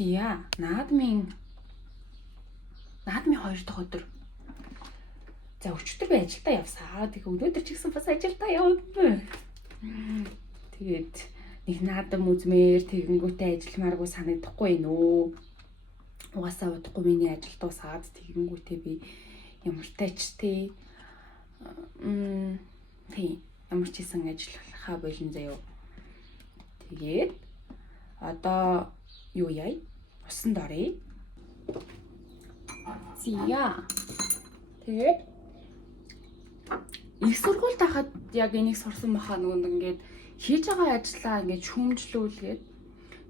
Зя наадмын хоёр дахь өдөр. За өчигдөр би ажилдаа явсаа. Тэгээ өнөөдөр ч гэсэн бас ажилдаа явна. Тэгээд нэг наадам үзмээр тэгэнгүүтээ ажилламааргүй санагдахгүй нөө. Угаасаа удахгүй миний ажил дуусаад тэгэнгүүтээ би ямар тач тий. Ямар ч хийсэн ажиллахаа болон заяо. Тэгээд одоо юу яа? Усан дорё. Зя. Тэгээд их сургуульд хахад яг энийг сурсан баха нөгөө ингээд хийж байгаа ажлаа ингээд шүүмжлүүлгээд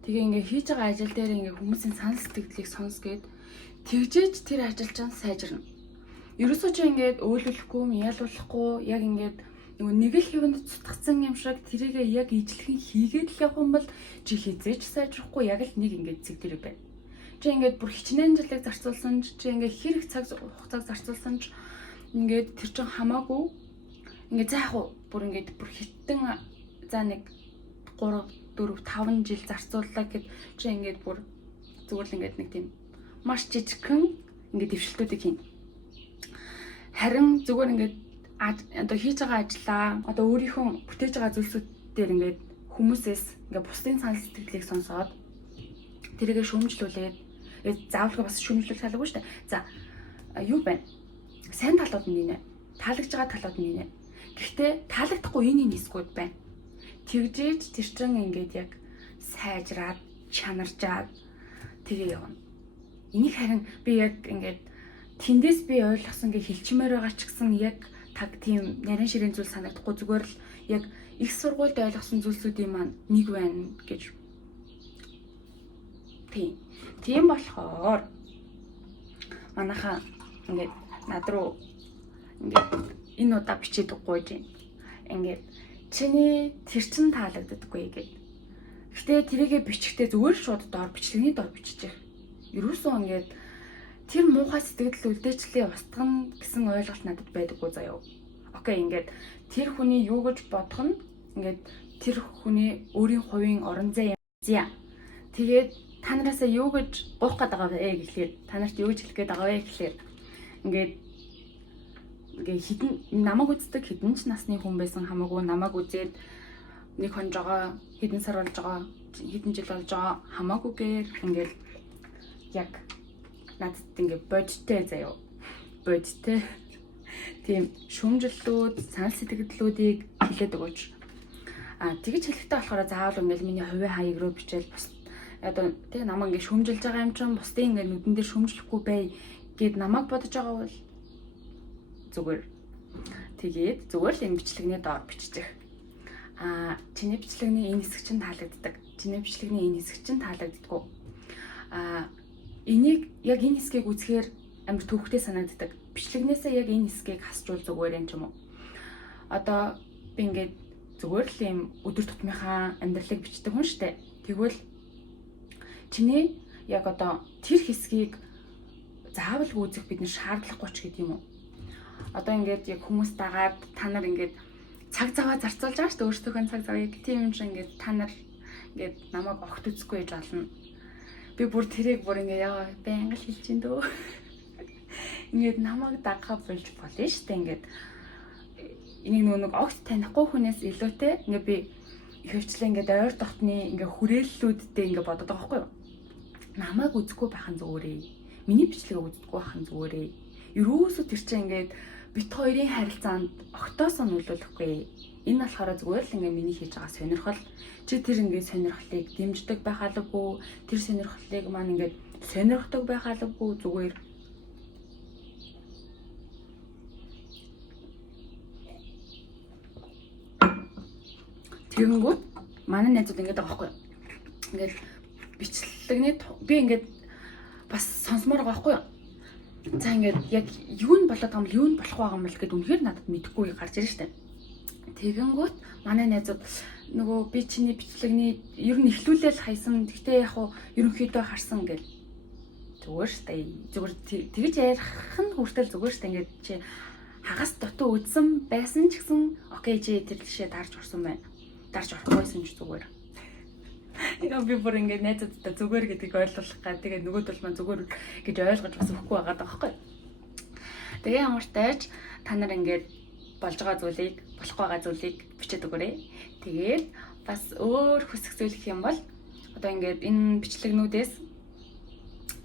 тэгээ ингээд хийж байгаа ажил дээр ингээд хүмүүсийн санал сэтгэлдлийг сонсгээд тэгжээж тэр ажилчаа сайжирна. Ерөөсөө чи ингээд өөлөхгүй, ялуулахгүй яг ингээд нөгөө нэг л хэвэнд цутгацсан юм шиг тэрийгээ яг ижлэхэн хийгээд л явах юм бол чи хизээч сайжрахгүй яг л нэг ингээд зэг дээр байна. Чи ингээд бүр хичнээн жилиг зарцуулсан чи ингээд хэрэг цаг хугацааг зарцуулсан ч ингээд тэр чин хамаагүй ингээд заах уу бүр ингээд бүр хитэн за нэг 3 4 5 жил зарцууллаа гэд чи ингээд бүр зүгээр л ингээд нэг тийм маш жижигхэн ингээд дэвшилтүүдийг хийн. Харин зүгээр ингээд одоо хийж байгаа ажлаа одоо өөрийнхөө бүтээж байгаа зүйлсүүд дээр ингээд хүмүүсээс ингээд бусдын санал сэтгэлийг сонсоод тэрийгэ шүүмжлүүлээд заавалгүй бас шүүмжлүүлэх талгүй шүү дээ. За юу байна? Сайн талууд нь нэ. Таалагдж байгаа талууд нь нэ. Гэхдээ таалагдахгүй энэ нисгүүд байна. Тэгжээж тэр чин ингээд яг сайжраад, чанаржаад тэгээ явна. Энийг харин би яг ингээд тэндээс би ойлгосон гэж хэлчмээр байгаа ч гэсэн яг таг тийм нарийн ширийн зүйл санагдахгүй зүгээр л яг их сургуульд ойлгосон зүйлсүүдийн маань нэг байна гэж. Тийм болохоор манайхаа ингээд над руу ингээд энэ удаа бичээд өгөөж байна. Ингээд чиний тэр чин таалагддаггүй гэд. Гэтэ тэрийгэ бичихтэй зүгээр шууд доор бичлэгний доор бичиж. Ерөөсөө ингээд тэр муухай сэтгэл үлдээчлээ устгах гэсэн ойлголт надад байдаггүй заяа. Окей, ингээд тэр хүний юу гэж бодох нь ингээд тэр хүний өөрийн хувийн орон зай юм. Зя. Тэгээд та нараасаа юу гэж гуйх гээд байгаа вэ гэхлээр та нарт юу гэж хэлэх гээд байгаа вэ гэхлээр ингээд хідэн намайг үздэг хідэн ч насны хүн байсан хамаагүй намайг үзээд нэг хон жоо хідэн сар болж байгаа хідэн жил болж байгаа хамаагүйгээр ингээд яг надад ингээд бодтой заяа бодтой тийм шүүмжлэлүүд санал сэтгэлдлүүдийг хэлээд өгөөч. Тэгэж хэлэхдээ болохоор заавал ингээд миний хувийн хаяг руу бичээл бас одоо тэг намайг ингээд шүүмжилж байгаа юм чинь бусдын ингээд нүдэн дээр шүүмжлэхгүй бай гэд намайг бодож байгаа бол зүгээр. Тэгээд зүгээр л энэ бичлэгний доор биччих. Чиний бичлэгний энэ хэсэг чинь таалагддаг. Чиний бичлэгний энэ хэсэг чинь таалагддаггүй. Энийг яг энэ хэсгийг үзэхээр амар төвхтэй санагддаг. Бичлэгнээсээ яг энэ хэсгийг хасчул зүгээр юм ч юм уу. Одоо би ингээд зүгээр л юм өдөр тутмынхаа амьдралыг бичдэг хүн штэ. Тэгвэл чиний яг одоо тэр хэсгийг заавал үзэх бидний шаардлагагүй ч гэдэг юм уу. Одоо ингээд яг хүмүүс дагаад та нар ингээд цаг заваа зарцуулж байгаа шүү дээ өөрсдийнхөө цаг завыг тийм юм шиг ингээд та нар ингээд намайг огт үзэхгүй гэж болно. Би бүр тэрийг бүр ингээд яа байнга л хэлж ин дөө. Ингээд намайг дагах болж болно шүү дээ ингээд энийг нэг огт танихгүй хүнээс илүүтэй ингээд би их хвчлээ ингээд ойр дотны ингээд хүрээллүүдтэй ингээд бодоод байгаа байхгүй юу? Намайг үзэхгүй байх нь зүгээрээ. Миний бичлэгийг үзэхгүй байх нь зүгээрээ. Ерөөсөө тэр чинь ингээд бит хоёрын харилцаанд огтоос нь нөлөөлөхгүй. Энэ болохоор зүгээр л ингээд миний хийж байгаа сонирхол. Чи тэр ингээд сонирхлыг дэмждэг байх албагүй. Тэр сонирхлыг маань ингээд сонирхдаг байх албагүй зүгээр. Тэгэнгүүт манай найзууд ингээд байгаа байхгүй юу? Ингээд бичлэгний би ингээд бас сонсомоор байгаа байхгүй юу? За ингээд яг юу нь болоод байгаа юм юу нь болох байгаа юм л гэд үнэхээр надад мэдэхгүй гарч ирж штэ. Тэгэнгүүт манай найзууд нөгөө би чиний бичлэгний ер нь эхлүүлэл хайсан. Гэхдээ яг хуу ерөнхийдөө харсан гэл. Зүгээр штэ. Зүгээр тэгж ярих нь хүртэл зүгээр штэ. Ингээд чи хагас дутуу үдсэн байсан ч гэсэн окей чи тэр жишээ дарж орсон байна. Дарж орохгүйсэн ч зүгээр. Яа би бүр ингээд найзуудтай зүгээр гэдгийг ойлгуулах гад тэгээ нөгөөд бол маань зүгээр гэж ойлгож бас өгөхгүй байгаа даахгүй. Тэгээ ямар ч тааж та нар ингээд болж байгаа зүйлийг, болох байгаа зүйлийг бичээд өгөөрэй. Тэгээд бас өөр хүсэх зүйл гэх юм бол одоо ингээд энэ бичлэгнүүдээс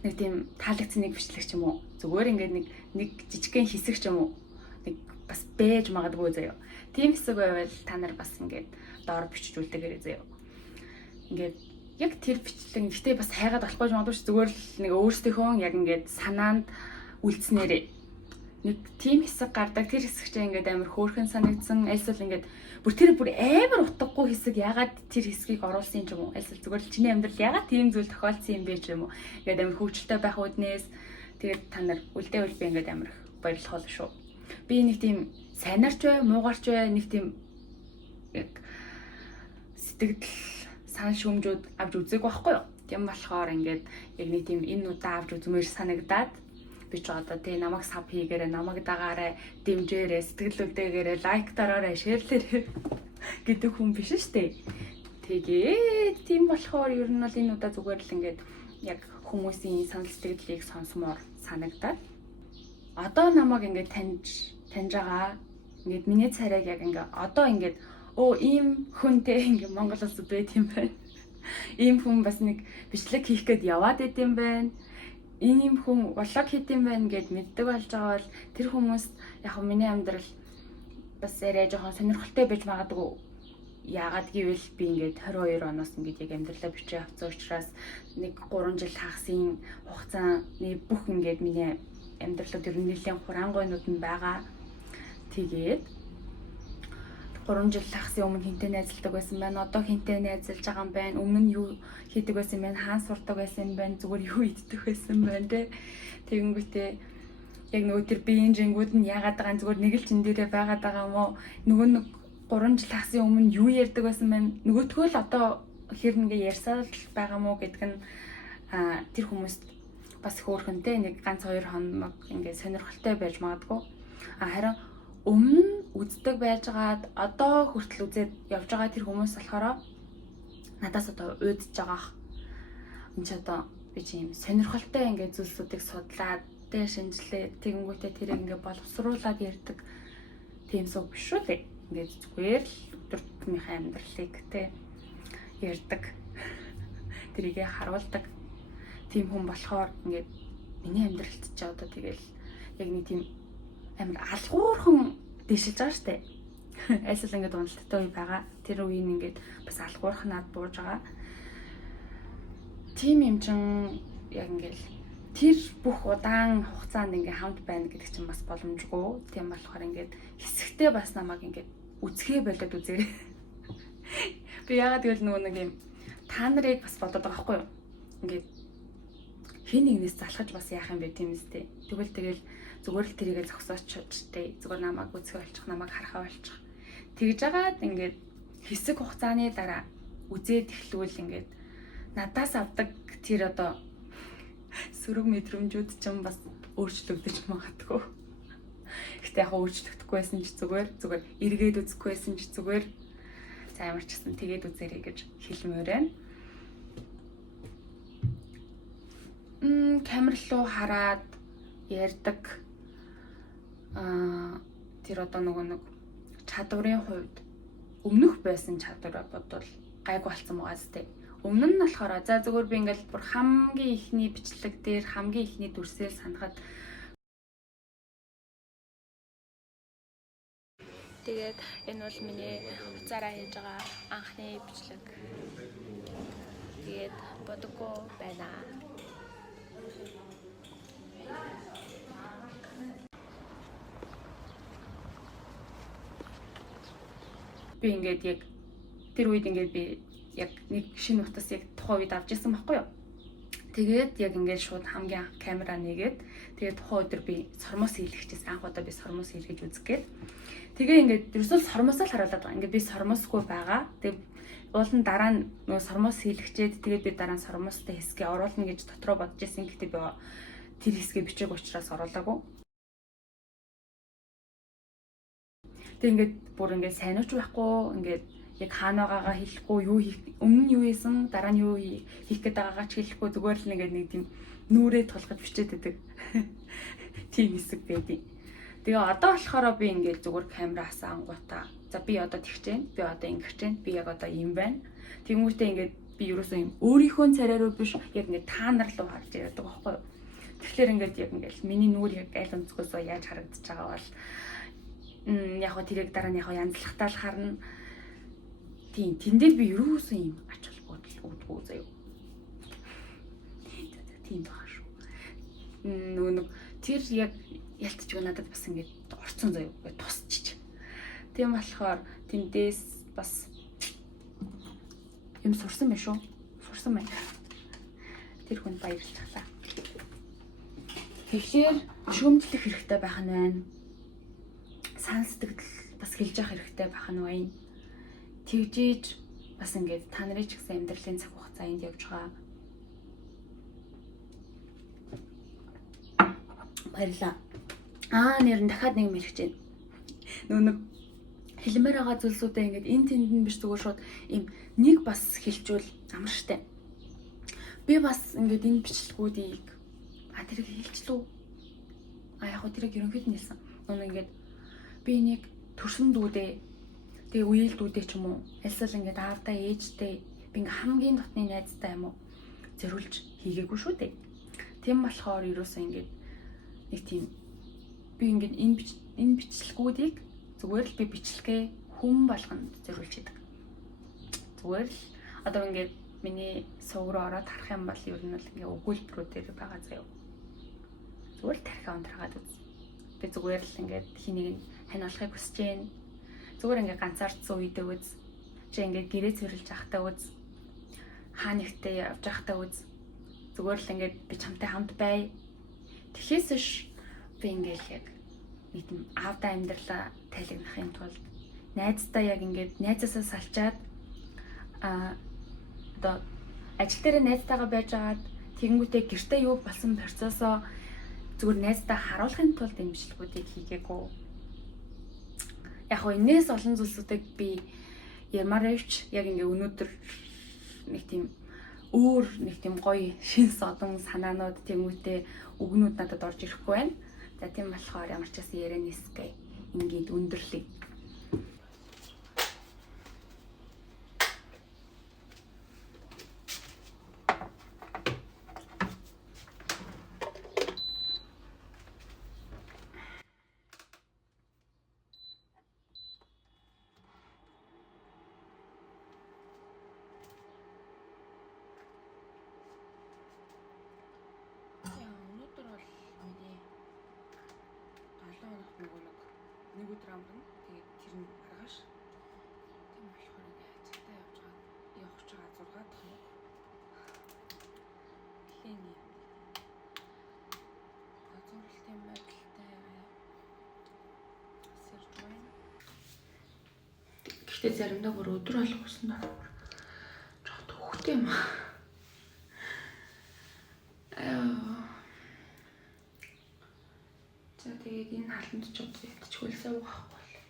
нэг тийм таалагдсан нэг бичлэг ч юм уу. Зүгээр ингээд нэг жижигхэн хэсэг ч юм уу. Нэг бас бэж магадгүй заяа. Тийм хэсэг байвал та нар бас ингээд доор бичиж үлдээгээрэй заяа. Ингээд яг тэр бичлэг гэхдээ бас хайгаад болохгүй магадгүй зүгээр л нэг өөрсдийнхөө яг ингээд санаанд үлдснээрээ нэг тийм хэсэг гардаг. Тэр хэсэг чинь ингээд амар хөөрхөн санагдсан. Альсвал ингээд бүр амар утгагүй хэсэг ягаад тэр хэсгийг оруулсан юм ч юм уу? Альсвал зүгээр л чиний амьдрал ягаад тийм зүйл тохиолдсон юм бэ ч юм уу? Ингээд амар хөвчлөлтэй байх үднээс тэгээд та нар үлдээвэл би ингээд амар их баярлах болно шүү. Би нэг тийм сайнарч бай, муугарч бай, нэг тийм яг сэтгэл санал шүүмжүүд авч үзег байхгүй юу? Тийм болохоор ингээд яг нэг тийм энэ удаа авч үзмээр санагдаад би ч одоо тий намайг сав хийгээрэй, намайг дагаарай, дэмжээрэй, сэтгэл үлдээгээрэй, лайк дараарай, шеэрлээрэй гэдэг хүн биш шүү дээ. Тэгээд тийм болохоор ер нь бол энэ удаа зүгээр л ингээд яг хүмүүсийн санал сэтгэлийг сонсомоор санагдаад одоо намайг ингээд таньж байгаа ингээд миний царайг яг ингээд одоо ингээд ийм хүнтэй ингээд Монгол улсад байт юм байна. Ийм хүн бас нэг бичлэг хийх гээд яваад байт юм байна. Ийм хүн влог хийх юм байна гэд мэддэг болж байгаа бол тэр хүмүүс яг миний амьдрал бас арай жоохон сонирхолтой байж магадгүй. Яагаад гэвэл би ингээд 22 оноос ингээд яг амьдралаа бичиж авсан учраас нэг 3 жил хагасын хугацааны бүх ингээд миний амьдралууд ер нь нэлээд хураангойнууд нь байгаа. Тэгээд 3 жил хагасын өмнө хинтээ найзалдаг байсан байна. Одоо хинтээ найзалж байгаа юм байна. Өмнө нь юу хийдэг байсан юм бэ? Хаан сурдаг байсан юм байна. Зүгээр юу иддэг байсан байна те. Тэгэнгүүтээ яг нөгөө тэр биеийн жингүүд нь яагаад байгаа зүгээр нэг л чин дээрээ байгаад байгаа юм уу? Нөгөө нэг 3 жил хагасын өмнө юу ярьдаг байсан байна. Нөгөөтгөө л одоо хэр нэгэ ярьсаар байгаа мó гэдг нь тэр хүмүүст бас хөөрхөнтэй нэг ганц 2 хоног ингээд сонирхолтой байж магадгүй. Харин өмнө нь үздэг байжгаад одоо хүртэл үзээд явж байгаа тэр хүмүүс болохоор надаас одоо уйдж байгаа. Энд ч одоо би чи юм сонирхолтой ингээд зүйлсүүдийг судлаад тэ шинжилээ тэгэнгүүтээ тэрийг ингээд боловсруулад ярьдаг тийм сууг биш үү лээ. Ингээд зүгээр л өдөр тутмынхаа амьдралыг тэ ярьдаг. Тэрийгэ харуулдаг тийм хүн болохоор ингээд миний амьдралд ч одоо тэгэл яг нэг тийм амар алгуурхан дэшилж байгаа штэ. Айсал ингээд уналттай үе байгаа. Тэр үеийн ингээд бас алгуурхнаад бууж байгаа. Тим юм чин яг ингээд тэр бүх удаан хугацаанд ингээд хамт байна гэдэг чинь бас боломжгүй. Тийм болохоор ингээд хэсэгтээ бас намайг ингээд үзхээ болоод үзээрэй. Би яагаад гэвэл нөгөө нэг юм та нарыг бас бодоод байгаа байхгүй юу? Ингээд хин нэгнээс залхаж бас яах юм бэ тийм үстэй. Тэгэл зүгээр л тэрийгээ зогсоочтой зүгээр намайг үзэх болчих, намайг харахаа болчих. Тэгж жагаад ингээд хэсэг хугацааны дараа үзээд эхлүүл ингээд надаас авдаг тэр одоо сөрөг мэдрэмжүүд ч юм бас өөрчлөгдөж магадгүй. Гэтэ яг өөрчлөгдөхгүй байсан ч зүгээр эргээд үзэхгүй байсан ч зүгээр за ямар ч гэсэн тэгээд үзээрэй гэж хэлмээр байна. Камер руу хараад ярьдаг тэр одоо нэг чадварын хувьд өмнөх байсан чадвараа бодвол гайгүй болсон байгаа зү. Өмнө нь болохоор за зүгээр би ингээл бүр хамгийн ихний бичлэг дээр хамгийн ихний дүрсээр санахад тэгээд энэ бол миний уцаараа хийж байгаа анхны бичлэг. Тэгээд бодоггүй байна. Би ингээд яг тэр үед ингээд би яг нэг шинэ утас яг тухайн үед авч ирсэн байхгүй юу. Тэгээд яг ингээд шууд хамгийн анх камера нэгээд тэгээд тухайн өдөр би сормоос хийлгэжсэн. Анх удаа би сормоос хийлгэж үзэх гээд. Тэгээ ингээд ерөөсөө сормоосоо л харуулдаг байгаа. Ингээд би сормоосгүй байгаа. Тэгээд уул нь дараа нь нөгөө сормоос хийлгчээд тэгээд би дараа нь сормоостой хэсгээ оруулна гэж дотроо бодож ирсэн. Гэхдээ би тэр хэсгээ бичээг учраас оруулаагүй. Тэг ингээд бүр ингээд сайн ууч байхгүй ингээд яг хаана байгаагаа хэлэхгүй юу хийх өмнө нь юу хийсэн дараа нь юу хийх гээд байгаагаа ч хэлэхгүй зүгээр л ингээд нэг тийм нүрээ тулгаж бичээд байдаг. Тийм хэсэг байдیں۔ Тэгээ одоо болохоор би ингээд зүгээр камераас ангуудаа. За би одоо тэгж байна. Би одоо ингэж байна. Би яг одоо юм байна. Тэмүүтээ ингээд би ерөөсөө юм өөрийнхөө царай руу биш яг ингээд та нар руу харж ирээд байгаа байхгүй юу. Тэгэхээр ингээд яг ингээд миний нүур яг аль өнцгөөсөө яаж харагдаж байгаа бол яг хоо тэрийг дараа нь яг янзлахтаа л харна. Тийм тэн дээр би ерөөсөө юм ач холбогдол үүдгүй заяа. Тийм байгаа шүү. Нөгөө тэр яг ялтчгүй надад бас ингээд орцсон заяа. Ингээд тусчиж. Тийм болохоор тэндээс бас юм сурсан байх шүү. Сурсан байна. Тэр хүнд баярлалаа. Тэгэхээр шүүмжлэх хэрэгтэй байх нь байна. Сан сэтгэл бас хэлж явах хэрэгтэй байх нь байна. Тэгжиж бас ингээд та нарын ч гэсэн амьдралын цаг хугацаа энд явж байгаа. Баярлалаа. Нэр нь дахиад нэг юм хэлж байна. Нэг хэлмээр байгаа зүйлсүүдээ ингээд энэ тэнд нь биш зүгээр шууд им нэг бас хэлжүүл амар штэ. Би бас ингээд энэ бичлэгүүдийг тэрийг хэлчлээ. Яг хөө тэрийг ерөнхийд нь хэлсэн. Ингээд би нэг төрсөн дүүдээ тэгээ үеэл дүүдээ ч юм уу альсал ингээд аавдаа ээжтэй би ингээд хамгийн дотны найзтай юм уу зөрүүлж хийгээгүй шүү дээ. Тийм болохоор ерөөсөө ингээд нэг тийм би ингээд энэ бичлэгүүдийг зүгээр л би бичлэгээ хүм болгонд зөрүүлж идэг. Зүгээр л одоо ингээд миний сувг руу ороод харах юм бол ер нь бол ингээд өгүүлбэрүүд дээр байгаа заяа. Зүгээр л тархиа унтраагаад үз. Би зүгээр л ингээд хэнийг хань болохыг хүсэж байна. Зүгээр ингээд ганцаардсан үедээ үз. Чи ингээд гэрээ цэвэрлж явахдаа үз. Хаа нэгтээ явж явахдаа үз. Зүгээр л ингээд би чамтай хамт бай. Тэхээс ш би ингээд яг нэг юм аавда амьдралаа тайлагнахын тулд найзтай яг ингээд найзаасаа салчаад одоо ажил дээр найзтайгаа байжгаад тэгэнгүүтээ гэртээ юу болсон процессоо зүгээр найзтай харуулахын тулд энэ бичлэгүүдийг хийгээгүй. Яг хоо энэс олон зүйлсүүдийг би ямаарч яг ингээ өнөөдөр нэг тийм өөр нэг тийм гоё шин содон санаанууд тэмүүтээ үгнүүд надад орж ирэхгүй байна. За тийм болохоор ямар ч гэсэн яриа нисгэ ингээд өндөрлөе. Нэг өдөр амрна. Тэгээд тэр нь маргааш. Тийм болохоор ингээд ажилдаа явж байгаа 6 дахь хоног. Лений. Газралтын байдалтай сэрж байна. Гэхдээ заримдаа бүр өдөр алгуулсан даа. Жоод хөхтэй юм аа. Тэгээд энэ хаалтанд ч одоо ятчихгүй л сав байхгүй.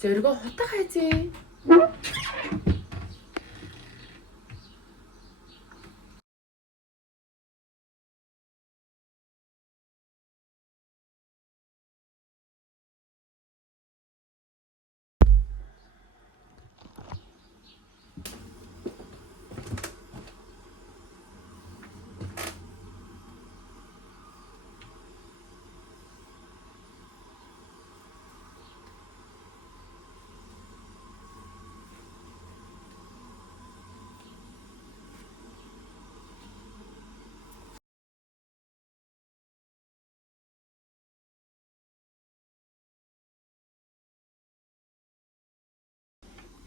Зөргөө хутга хайзээ.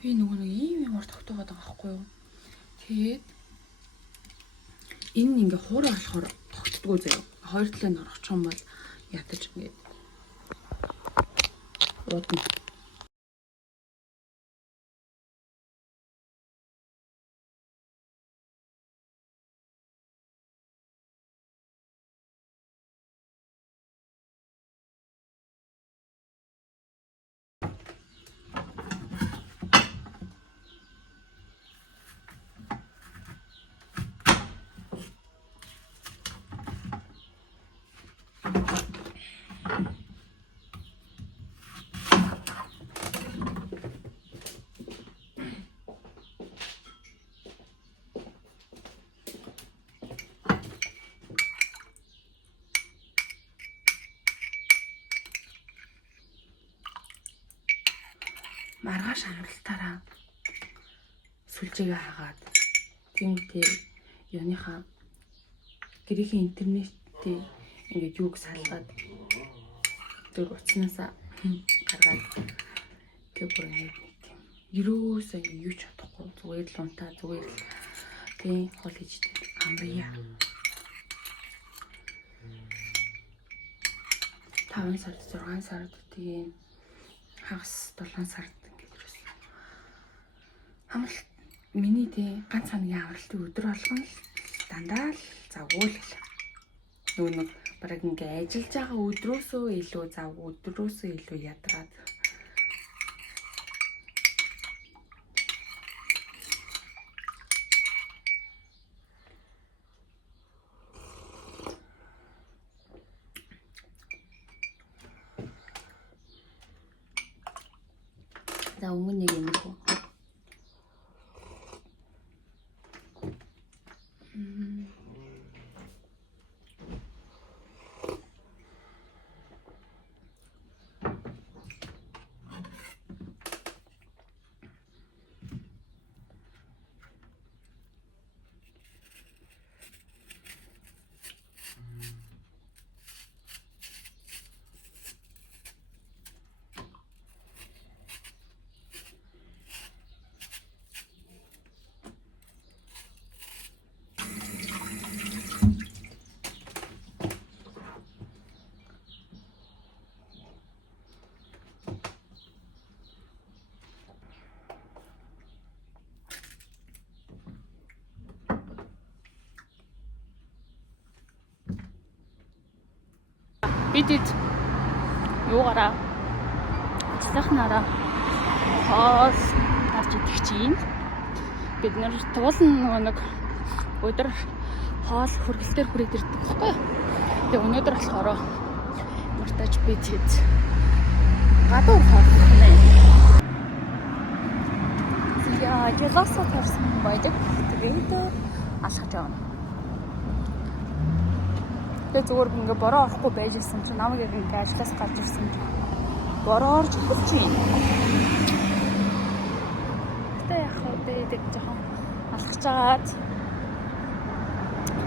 Би нөгөө нэг ийм ямар тогтоогоод байгаа байхгүй юу. Тэгээд энэ ингээ хуурай болохоор тогтдгоо заяа. Хоёр талыг нь орох юм бол ятаж ингээд уудна. маргааш амралтаараа сүлжээгээ хагаад тиймүүдээ юуныхаа гэрийн интернеттэй ингээд юуг салгаад тэр утаснасаа гаргаад тэг бүр ингээд тийм ерөөсөө юу ч чадахгүй зүгээр л унтаа зүгээр л тийм хол хийж амрия 5 сард 6 сард тийм хагас 7 сард ингээд ерөөсөө хамт миний тийм ганц хоногийн авралтын өдөр болгон л дандаа л завгүй л нөгөө нэг бараг ингээ ажиллаж байгаа өдрөөсөө илүү завгүй өдрөөсөө илүү ядраад за өмнө нэг юм уу бидэд юугаараа ажиллахнаараа хоол харж идэх чинь бид нар туулна нэг өдөр хоол хөргөлтөр хүрээд ирдэг байхгүй юу. Тэгээ өнөөдөр болохоор мартаж бид хэд гадуур хоол нэ. Яа, gelasa тарсан байдаг. Тэгээд алхаж явна. Тэгээ зүгээр ингээ бороо орохгүй байж ирсэн чинь намайг ингээ ажлаас гарч ирсэн. Бороо орж ирж байна. Тэ яах вэ гэдэг жоохон алхаж агаад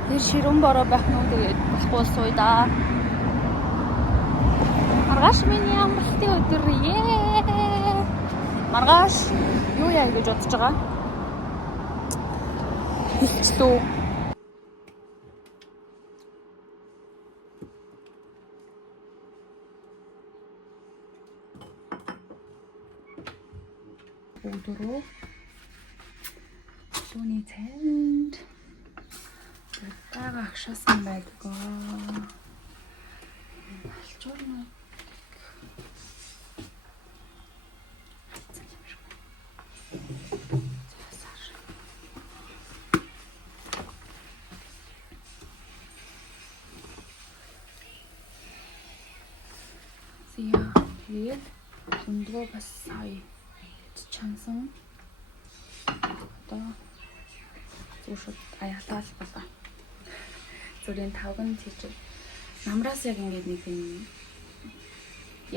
тэр ширүүн бороо байх нь тэгээд болохгүй сууя да. Маргааш миний амралтын өдөр ээ. Маргааш юу яа гэж бодож байгаа? Хэлцлүү. Өдрөө түүний цанд тага агшаасан байдгаа. Алчуурна. Зя тэгээд өндгөө бас сая чансан одоо зүшд аятал болоо. Зүрийн тавган тийч намраас яг ингээд нэг юм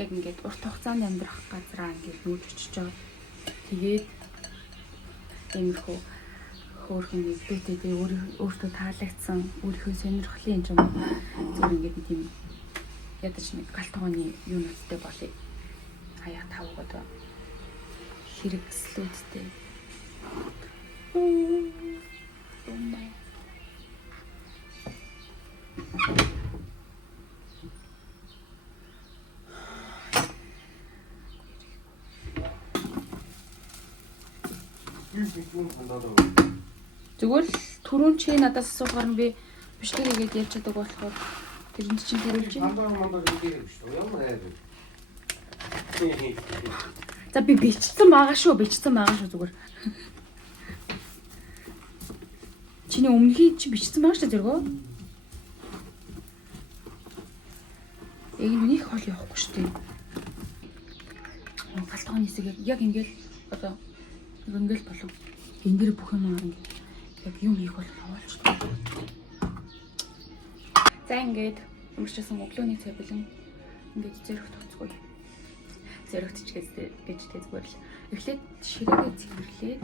яг ингээд урт хугацаанд амьдрах газраа ингээд нүүж очиж байгаа. Тэгээд иймэрхүү хөөрхөн зүйлтэй тэгээ өөртөө таалагдсан өөрийнхөө сонирхлын юм зүгээр ингээд нэг юм ядаж нэг галтгооны юунуудтай болъё. Аяа тавгад хэрэгслүүдтэй. Зүгээр л түрүүн чи надаас асуухаар нь би бичлэг хийгээд ярьж чаддаг болохоор тэр чинь төрүүлж байна. За би бичсэн байгаа шүү зүгээр. Чиний өмнөхий чи бичсэн байгаа шүү зэрэгөө. Яг нэг хол явахгүй шүү дээ. Галтгооны хэсэг яг ингээл одоо ингээл болов. Энд дээр бүх юм яг юм хийх бол хаваалч. За ингээд өмөрчсөн өглөөний цай бэлэн ингээд зэрэг тоцгоё. зоригтч гэж тэ зүгээр л. Эхлээд ширээгээ цэвэрлээд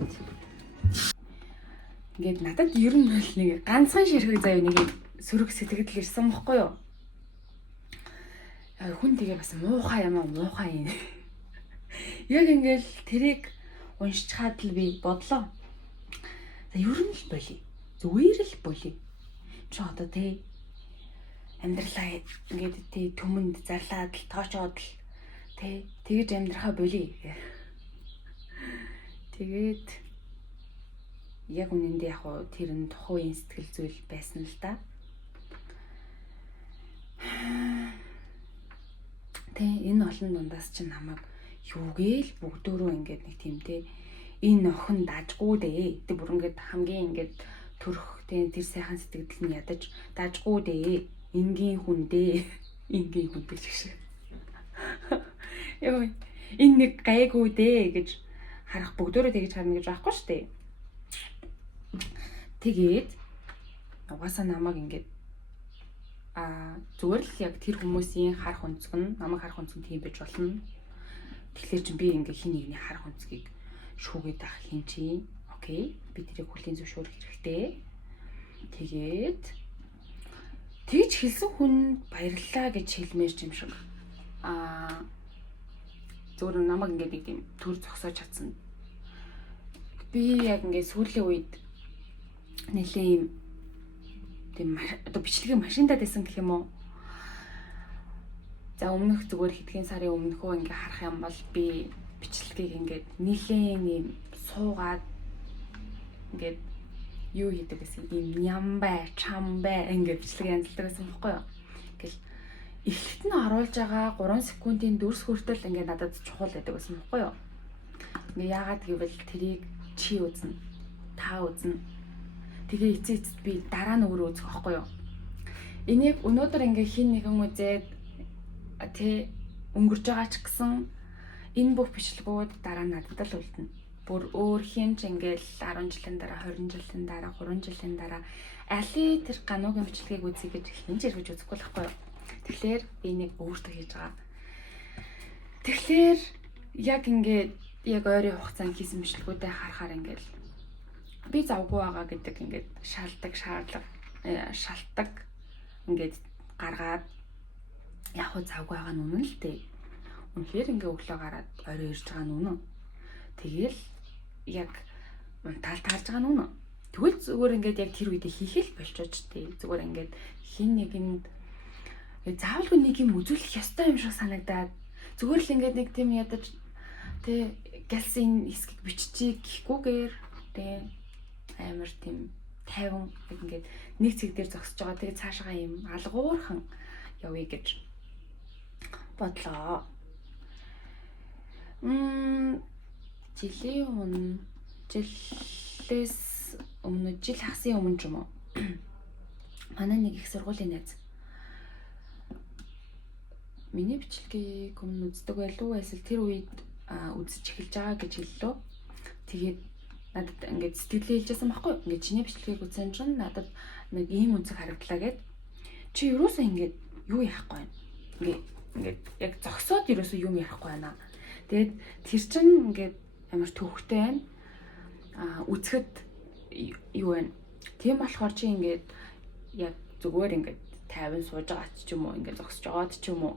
ингээд надад ер нь бол нэг ганцхан ширхэг заяа нэг сөрөг сэтгэл ирсэн бохгүй юу? Хүн тэгээ бас муухай юм аа муухай юм. Яг ингээд тэрийг уншичаад л би бодлоо. За ер нь л болий. Зүгээр л болий. Чи одоо тэ амьдралаа ингээд тэ төмөнд зарлаад л тоочоод л тэ тэгэж амьдрахаа болий. Тэгээд яг үнэндээ яг уу тэр нь тухайн сэтгэл зүйл байсан л да. Тэ энэ олон дундаас чинь намайг юугээл бүгдөө ингээд нэг тийм тэ энэ охин дажгүй дээ. Тэг бүр ингээд хамгийн ингээд төрөх тэр сайхан сэтгэл нь ядаж дажгүй дээ. Энгийн хүн дээ. Энгийн хүн гэж шиг. Йоо энэ нэг гайгүй дээ гэж харах бүгдөө тэгж харна гэж байхгүй шүү дээ. Тэгээд угаасаа намайг ингээд зүгээр л яг тэр хүмүүсийн харах өнцөг нь намайг харах өнцөг тийм байж болно. Тэгэхээр чи би ингээ хин нэгний харах өнцгийг шүүгээд авах юм чи. Окей. Би тэрийг хүлийн зөвшөөрөх хэрэгтэй. Тэгээд тэгж хэлсэн хүн баярлалаа гэж хэлмээр юм шиг. Зүгээр намайг ингээ нэг тийм төр зогсоож чадсан. Би яг ингээ сүүлийн үед нэлээ юм тийм одоо бичлэгийн машиндаа дэсэн гэх юм уу. За өмнөх зүгээр хэдхэн сарын өмнөхөө ингээ харах юм бол би бичлэгийг ингээд нэлээ юм суугаад ингээд юу хийдэг гэсэн юм нямбай, чамбай ингээд бичлэг янзлдаг гэсэн байхгүй юу. Ингээл эхлэлт нь оруулж байгаа 3 секундын дүрс хүртэл ингээд надад чухал байдаг гэсэн байхгүй юу. Ингээ яагаад гэвэл тэрийг чи үзнэ, та үзнэ. Тэгээ эцээц би дараа нь өөрөө үзэх байхгүй юу. Энийг өнөөдөр ингээ хин нэгэн үзээд тэ өнгөрж байгаа ч гэсэн энэ бүх бичлэгүүд дараа нь надад л үлдэнэ. Бүр өөр хинч ингээл 10 жилийн дараа, 20 жилийн дараа, 3 жилийн дараа али тэр гануугийн бичлэгийг үзье гэж хинч эргэж үзэхгүй л байхгүй юу. Тэгэхээр би нэг өөртөө хийж байгаа. Тэгэхээр яг ингээд яг ойрын хугацаанд хийсэн бичлэгүүдээ харахаар ингээл би завгүй байгаа гэдэг ингээд шалтдаг ингээд гаргаад яг хөө завгүй байгаа нь үнэн л дээ. Үнэхээр ингээ өглөө гараад орой ирж байгаа нь үнэн. Тэгэл яг унтаал таарж байгаа нь үнэн. Тэгвэл зүгээр ингээд яг тэр үедээ хийхэл болчихож тээ. Зүгээр ингээд хин нэгэнд заавалгүй нэг юм үзүүлэх ёстой юм шиг санагдаад зүгээр л ингээд нэг тийм ядаж тэ гэлсэн хэсгийг биччихье гэхгүйгээр тэ амар тийм 50 ингээд нэг цэг дээр зогсож байгаа. Тэгээ цаашгаа юм алгуурхан явъя гэж бодлоо. Жилээс өмнө жил хасын өмнө ч юм уу. Манай нэг их сургуулийн найз миний бичлэгийг өмнө үздэг байлгүй эсвэл тэр үед үзэж эхэлж байгаа гэж хэллөө. Тэгээд надад ингээд сэтгэлээ хэлжсэн байхгүй. Ингээд чиний бичлэгийг үзсэн чинь надад нэг ийм үнцэг харагдлаа гэд. Чи юусаа ингээд юу яахгүй байна. Ингээд яг зогсоод юусаа юм ярихгүй байна. Тэгээд тэр чинь ингээд амар төвхтэй байна. Үцхэд юу байна. Тийм болохоор чи ингээд яг зүгээр ингээд 50 сууж байгаа ч юм уу, ингээд зогсож байгаад ч юм уу.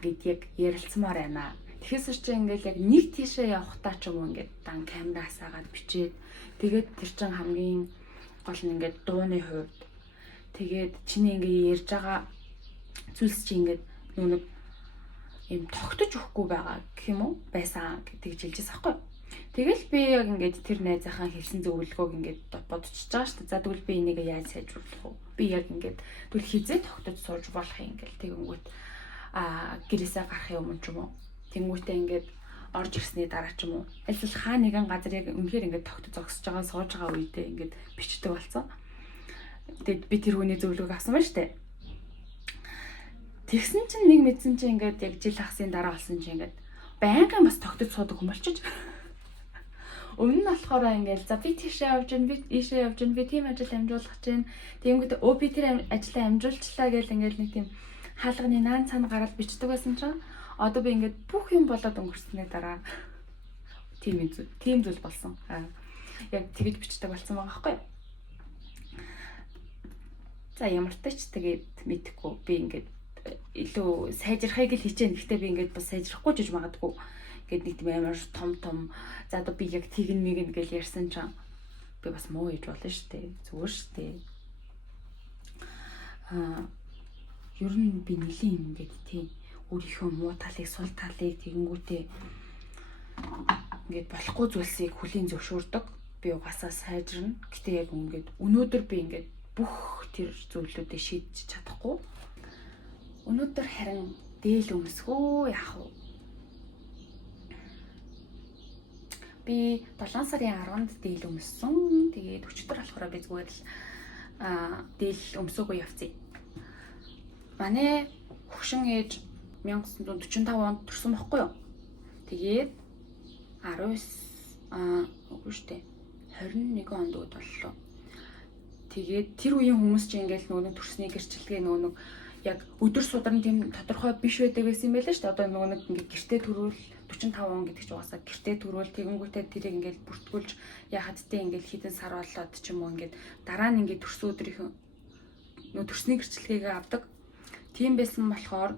Ингээд яг ярилцмаар байна. Тэгэхээс чи ингээд яг нэг тийшээ явахтаа ч юм уу ингээд дан камераас агаад бичээд тэгээд тэр чин хамгийн гол нь ингээд дууны хувьд тэгээд чиний ингээд ярьж байгаа зүйлс чи ингээд нэг юм тогтож өгөхгүй байгаа гэх юм уу байсан гэдэг жилжээс ахгүй. Тэгэл би яг ингээд тэр найзынхаа хэлсэн зөвлөгөөг ингээд бодчихж байгаа шүү дээ. За тэгвэл би энийг яаж сайжруулах вэ? Би яг ингээд тэгвэл хизээ тогтож сууж болох юм ингээл тэгэнгүүт гэрээсээ гарахын өмнө ч юм уу. Тэнгүүтээ ингээд орж ирсний дараа ч юм уу. Эсвэл хаа нэгэн газар яг үнэхээр ингээд тогтож зогсож байгаа сууж байгаа үедээ ингээд бичдэг болсон. Тэгэд би тэр хүний зөвлөгөөг авсан байна шүү дээ. Тэгсэн чинь нэг мэдсэн чинь ингээд яг жил хасын дараа болсон чинь ингээд байнгын бас тогтож суудаг хүн болчих. Өмнө нь болохоор ингээд за би тийшээ явж гин би ийшээ явж гин би тийм ажил амжуулах чинь тэгэнгүүт би тэр ажлаа амжуулчлаа гэл ингээд нэг тийм хаалганы наан цаана гараад бичдэг байсан чинь Одоо би ингээд бүх юм болоод өнгөрсөний дараа тийм зүйл болсон. Яг тэгэж бичдэг болсон байгаа байхгүй юу? За ямар ч тач тэгээд мэдхгүй би ингээд илүү сайжрахыг л хичээнэ. Гэхдээ би ингээд бас сайжрахгүй жиж магадгүй. Ингээд нэг тийм амар том за одоо би яг тэгнэ мэгэн гэж ярьсан чинь би бас муу хийж болно шүү дээ. Зүгээр шүү дээ. Ер нь би нэлийн юм ингээд тийм өөрийнхөө муу талыг, сул талыг тэгэнгүүтээ ингээд болохгүй зүйлсийг хүлийн зөвшөөрдөг. Би угаасаа сайжирна. Гэтэ яг ингээд өнөөдөр би ингээд бүх тэр зүйлүүдээ шийдэж чадахгүй. Өнөөдөр харин дээл өмсгөө яах вэ? Би 7 сарын 10-нд дээл өмссөн. Тэгээд өчигдөр болохоор би зүгээр л дээл өмсөөгөө явцъя. Манай хөгшин ээж 1945 онд төрсөн байхгүй юу? Тэгээд üгүй штэ 21 онд үд боллоо. Тэгээд тэр үеийн хүмүүс чинь ингээл нөгөө төрсний гэрчлэгээ нөгөө яг өдөр сударн тийм тодорхой биш байдаг байсан юм байлаа шүү дээ. Одоо нөгөө нэг ингээд гэртээ төрүүл 45 он гэдэг чинь угаасаа гэртээ төрүүл тэгэнгүүтээ тэрийг ингээд бүртгүүлж яхад тэ ингээд хитэн сар болоод ч юм уу ингээд дараа нь ингээд төрсөн өдрийнх нөгөө төрсний гэрчлэгээгээ авдаг. Тийм байсан болохоор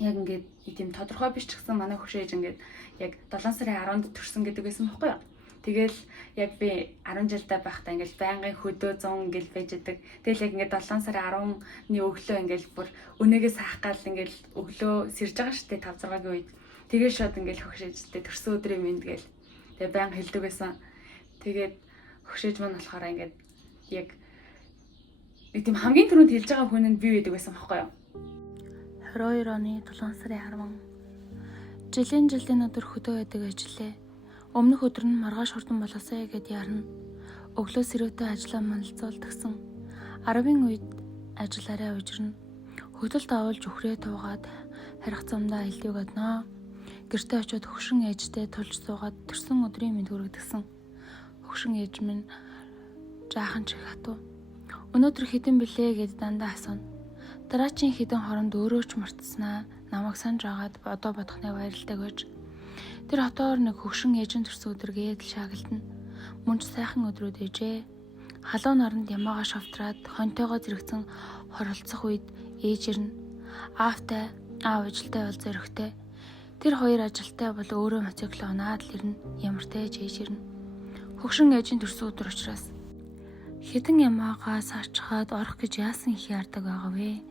яг ингээд тийм тодорхой биш ч гэсэн манай хөшөөж ингээд яг 7 сарын 10-нд төрсөн гэдэг байсан байхгүй юу? Тэгэл яг би 10 жилдээ байхдаа ингээл байнгын хөдөө 100 ингээл байж идэг. Тэгэл яг ингээд 7 сарын 10-ны өглөө ингээл бүр өнөөгөө саах гал ингээл өглөө сэрж байгаа штэ 5-6-гийн үед. Тэгээ шууд ингээл хөгшөөжтэй төрсөн өдрийн мэнд гээл. Тэгээ байнга хэлдэг байсан. Тэгээд хөгшөөж маань болохоор ингээд яг нэг тийм хамгийн түрүүнд хэлж байгаа хүн нь би байдаг байсан байхгүй юу? 22 оны 7 сарын 10 жилийн өдөр хөдөө байдаг ажиллаа. Өмнөх өдөр нь маргааш хурдан болоосай гэд ярина. Өглөө сэрүүтэй ажиллаа манлцуул тгсэн. 10-ын үед ажиллаараа уужирна. Хөдөлт авуулж өхрөө туугаад харих замдаа элдвэг одноо. Гэртээ очиод хөгшин ээжтэй тулж суугаад төрсөн өдрийн мэнд хүргэдгсэн. Хөгшин ээж минь жаахан чих хатуу. Өнөөдөр хэдэн блэ гэд дандаа асууна. Дараачийн хэдэн хоронд өөрөө ч мартснаа намайг санаж агаад одоо бодохны баярлалтай гэж. Тэр хотоор нэг хөгшин ээжэн төрсөн өдргээд л шаагилдана. Мөн ч сайхан өдрүүд ээжээ. Халуун наранд ямаага шавтраад хонтойгоо зэрэгцэн хоролцох үед ээж ирнэ. Аавтай, аав ажилтай бол зөрөгтэй. Тэр хоёр ажилтай бол өөрөө моцикло унаад л ирнэ. Ямар ч ээж ирнэ. Хөгшин ээжийн төрсөн өдөр учраас хэдэн ямаагаа саачхаад орох гэж яасан их яардаг байгаа вэ?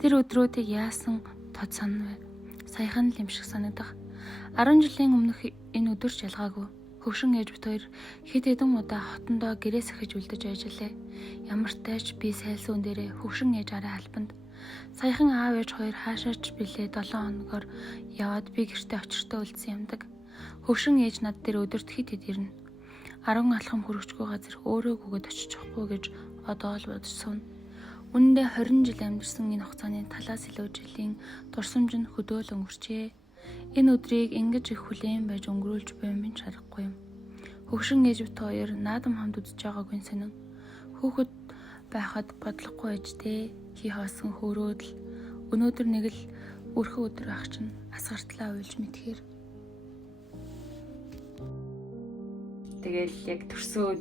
Тэр өдрүүдийг яасан тод санав вэ? Саяхан л юм шиг санагдах. 10 жилийн өмнөх энэ өдөр ч ялгаагүй. Хөгшин ээж бит хоёр хэд хэдэн удаа хотондоо гэрээс ахиж үлдэж ажиллаа. Ямар ч тач би сайлсуун дээрээ хөгшин ээж арай албанд. Саяхан аав ээж хоёр хаашаач билээ 7 хоногор яваад би гэртээ очиртоо үлдсэн юмдаг. Хөгшин ээж над дээр өдөрт хэд хэд ирнэ. 10 алхам хүрчихгүй газар өөрөө гүгэд очихгүй гэж одоо л бодож сууна. Үнэндээ 20 жил амьдсан энэ хугацааны талаас илүү жилийн дурсамж нь хөдөөл өнгөрчээ. Энэ өдрийг ингэж их хүлээн байж өнгөрүүлж буй юм шарахгүй юм. Хөгшин ээж бит хоёр наадам хамт үзэж байгаагүй сонин. Хүүхэд байхад бодлохгүй ээжтэй хий хоосон хөөрөөд л өнөөдөр нэг л өрхөө өдөр байх чинь асгартлаа уйлж мэдхээр. Тэгэл яг төрсөн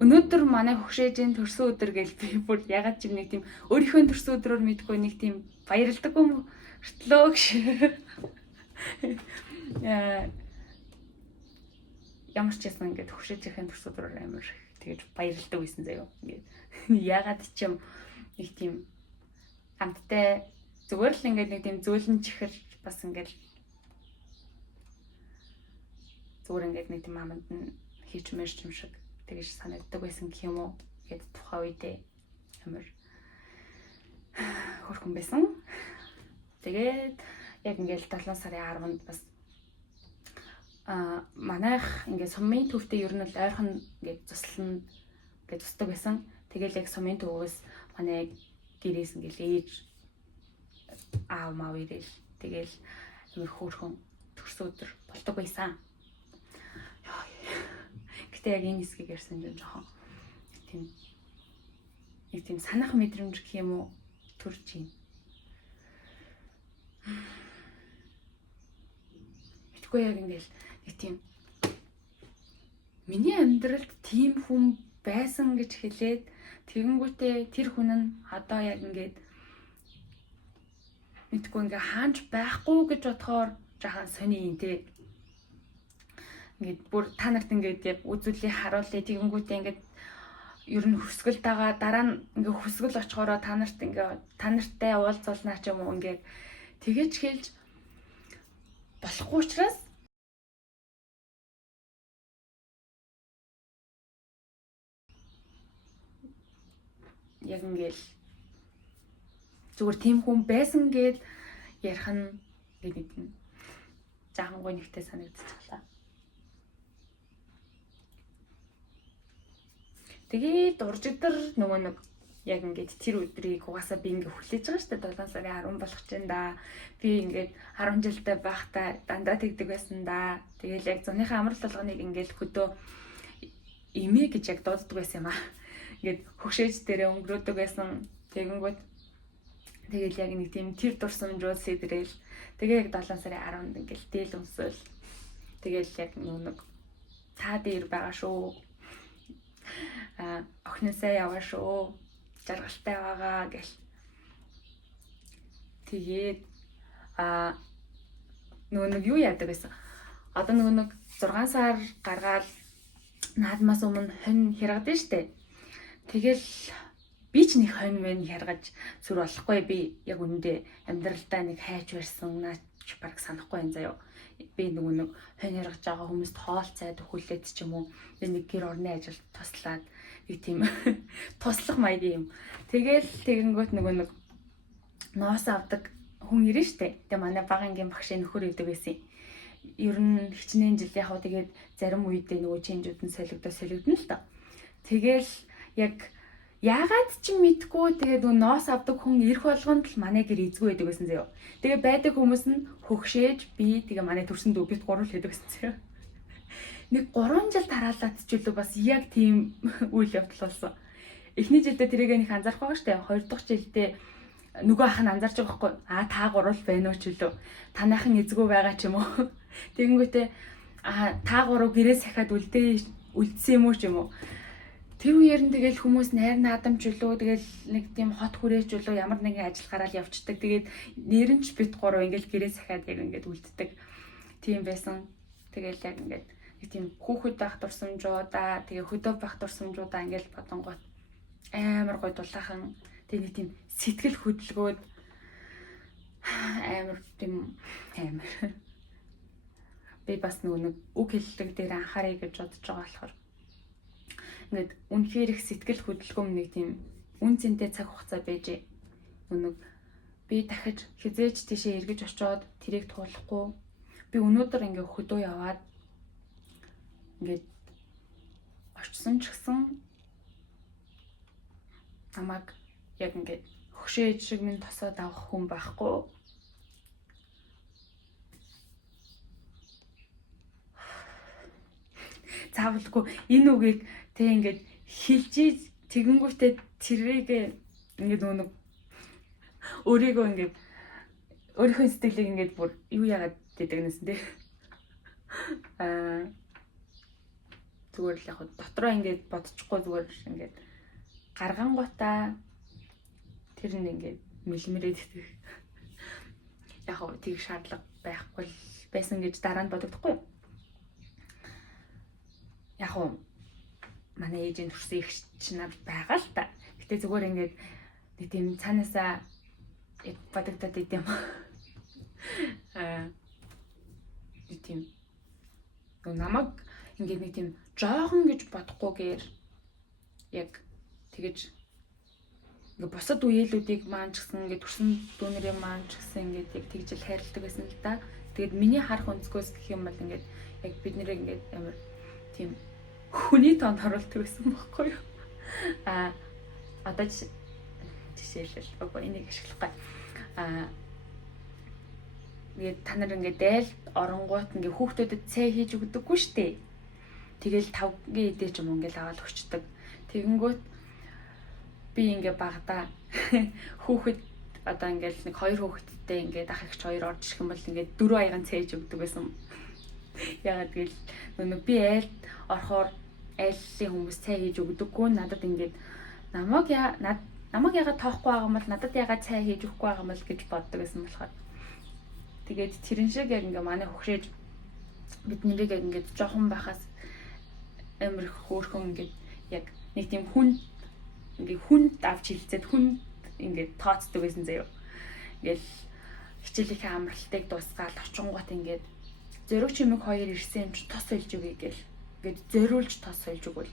өнөөдөр манай хөгшөөжийн төрсөн өдөр гэж би бүр ягаад ч юм нэг тийм өөрийнхөө төрсөн өдрөөр мэдгүй нэг тийм баярлдаг юм өртлөө гэж. Ямар ч юм ингээд хөгшөөжийн төрсөн өдрөөр амар тэгэж баярлдаг байсан заяа. Ингээд ягаад ч юм нэг тийм хамттай зүгээр л ингээд нэг тийм зөөлөн чихэр бас ингээд зүгээр ингээд нэг тийм аманд нь хийж мэрч юм шиг тэгэж санагддаг байсан гэх юм уу гэд тухайн үедээ амар хөрхөн байсан. Тэгээд яг ингээд 7 сарын 10-нд бас манайх ингээд сумын төвтэй ер нь л ойрхон ингээд туслана гэж тусдаг байсан. Тэгэл яг сумын төвөөс манай гэрээс ингээд ээж аав мав ирэл тэгэл амар хөөрхөн төрсөн өдөр болдог байсан. Гэтэ яг энэ хэсгийг ярьсан юм жоохон тийм нэг тийм санах мэдрэмж гэх юм уу төрж юм. Тэгэхгүй яг ингээл нэг тийм миний амьдралд тийм хүн байсан гэж хэлээд тэгэнгүүтээ тэр хүн нь одоо яг ингээд мэдгүй ингээ хаанч байхгүй гэж бодохоор жаахан сони юм те. Ингээд бүр та нарт ингээд яг үзүүлээ харуулъя тэгэнгүүтээ ингээд ер нь хүсгэл дагаа дараа нь ингээ хүсгэл очихороо та нарт ингээ та нартай уулзуулнаа ч юм уу ингээ тэгэж хэлж болохгүй учраас яг ингээл зүгээр тийм хүн байсан гэд ярих нь гэдэг нь жаахан гой нэгтэй санагдчихлаа. Тэгээд уржигдэр нөгөө нэг яг ингээд тэр өдрийг угаасаа би ингээ хүлээж байгаа шүү дээ 7 сарын 10 болох ч юм да. Би ингээд 10 жилдээ байхдаа дандаа тэгдэг байсан да. Тэгээл яг зуныхаа амралт болгоныг ингээд хөдөө имээ гэж яг дууддаг байсан юм аа. Ингээд хөгшөөж дээрээ өнгөрөөдөг байсан. Тэгэнгүүт тэгэл яг нэг тийм тэр дурсамжууд сэдрээл. Тэгээ яг 7 сарын 10-нд ингээд дээл өмсөөл. Тэгэл яг нэг та дээр байгаа шүү. Охиносоо яваа шүү. Жаргалтай байгаа гэл. Тэгээд нөгөө нэг юу яадаг байсан. Одоо нөгөө нэг 6 сар гаргаад наадмаас өмнө хонь хяргадаг штэ. Тэгэл би ч нэг хонь мэн хяргаж зүр болохгүй би яг үндэ амьдралдаа нэг хайж барьсан наач баг санахгүй юм заяо. Би нөгөө нэг хонь хяргаж байгаа хүмүүст хоол цайд өгүүлээд ч юм уу нэг гэр орны ажилд туслаад нэг тийм туслах маягийн юм. Тэгэл тэгэнгүүт нөгөө нэг ноос авдаг хүн ирэн штэ. Тэгээ манай багангийн багш нөхөр идэг байсан. Ер нь хичнээн жил яг хаа тэгээд зарим үедээ нөгөө ченжүүд нь солигдно л та. Тэгэл яг яагаад ч мэдгүй тэгээд нөгөө ноос авдаг хүн ирэх болгонд л манай гэр эзгүй байдаг байсан заяо. Тэгээ байдаг хүмүүс нь хөгшөөж би тэгээ манай төрсөн дүү бит 3 л байдаг байсан заяо. Нэг 3 жил тараалаад ч үлээ бас яг тийм үйл явдал болсон. Эхний жилдээ тэрийг нэг анзаарахгүй байгаа штэ. Хоёр дахь жилдээ нөгөө ах нь анзаарч байгаа байхгүй. Та 3 л байна уу ч үлээ. Танайхан эзгүй байгаа ч юм уу. Тэгэнгүүтээ та 3 гэрээс ахаад үлдсэн юм уу ч юм уу. Тэр үеэр нь тэгэл хүмүүс найр наадамч үлөө тэгэл нэг тийм хот хүрээч үлөө ямар нэгэн ажил гараад явцдаг. Тэгээд нэрэнч бит 3 ингээл гэрээс ахаад яг ингээд үлддэг. Тийм байсан. Тэгэл яг ингээд нэг тийм хүүхэд байх дурсамжуудаа тэгээ хөдөө байх дурсамжуудаа ингээл бодонгот амар гой дулаахан тэгээ нэг тийм сэтгэл хөдөлгөөд амар тийм амар би бас нэг үг хэллэг дээр анхаарай гэж бодож байгаа болохоор ингээд үнэхээр их сэтгэл хөдлөм нэг тийм үн цэнтэй цаг хугацаа байжээ. Нэг би дахиж хизээч тийшээ эргэж очиод тэрийг туулахгүй би өнөөдөр ингээд хөдөө яваад ингээд очсон ч гэсэн намайг яг ингээд хөшөөж шиг минь тосоод авах хүн байхгүй. Заавалгүй энэ үгийг тэг ингээд хэлж тэгэнгүүтээ тэрийг ингээд нэг өөрийгөө ингээд өөрийнхөө сэтгэлийг ингээд бүр юу яагаад дэдэгнэсэн те. Зүгээр л яг дотроо ингээд бодчихгүй зүгээр ингээд гаргангуудаа тэр нь ингээд мэлмэрээд идэх. Яг тийг шаардлага байхгүй байсан гэж дараа нь бодогдохгүй юу? Яг манай ээжийн төрсөн их чинад байгаа л та. Гэтэ зүгээр ингээд нэг тийм цаанаасаа бодогдоод идэм. Тийм намайг ингээд нэг тийм жоохон гэж бодохгүйгээр яг тэгэж ингээд бусад үеэлүүдийг маань ч гэсэн ингээд төрсөн дүүнэрийн маань ч гэсэн ингээд яг тэгж л хайрладаг байсан л да. Тэгээд миний харах өнцгөөс гэх юм бол ингээд яг бид нэрээ ингээд амар тийм хүний тоонд харуулдаг байсан байхгүй юу? Одоо жишээлбэл үгүй энийг ашиглахгүй. Тэгээд та нар ингээд дээл оронгуут ингээд хүүхдүүдэд цай хийж өгдөггүй штэ. Тэгэл 5-гийн идэ ч юм ингээд аваад өчтдөг. Тэгэнгүүт би ингээд багада хүүхэд одоо ингээд нэг 2 хүүхэдтэй ингээд ах эгч 2 орж ирэх юм бол ингээд 4 аягаан цайж өгдөг байсан. Ягаад гэвэл нөгөө би айлд орохоор айллын хүмүүс цай хийж өгдөггүй надад ингээд намайг ягаад тоохгүй байгаа юм бол надад ягаад цай хийж өгөхгүй байгаа юм бол гэж боддог гэсэн болохоор тэгээд тэрэн шиг яг ингээ манай хөгшөөж бид нэрийг яг ингээд жоохон байхаас амар их хөөрхөн ингээд яг нэг тийм хүнд авч хилцээд хүнд ингээд тооцдог байсан заяа. Ингээл хичээлийнхээ амралтыг дуусгаад очингууд ингээд зориг чимэг хоёр ирсэн юм чи тос хэлж өгье гээл. Ингээд зориулж тос хэлж өгвөл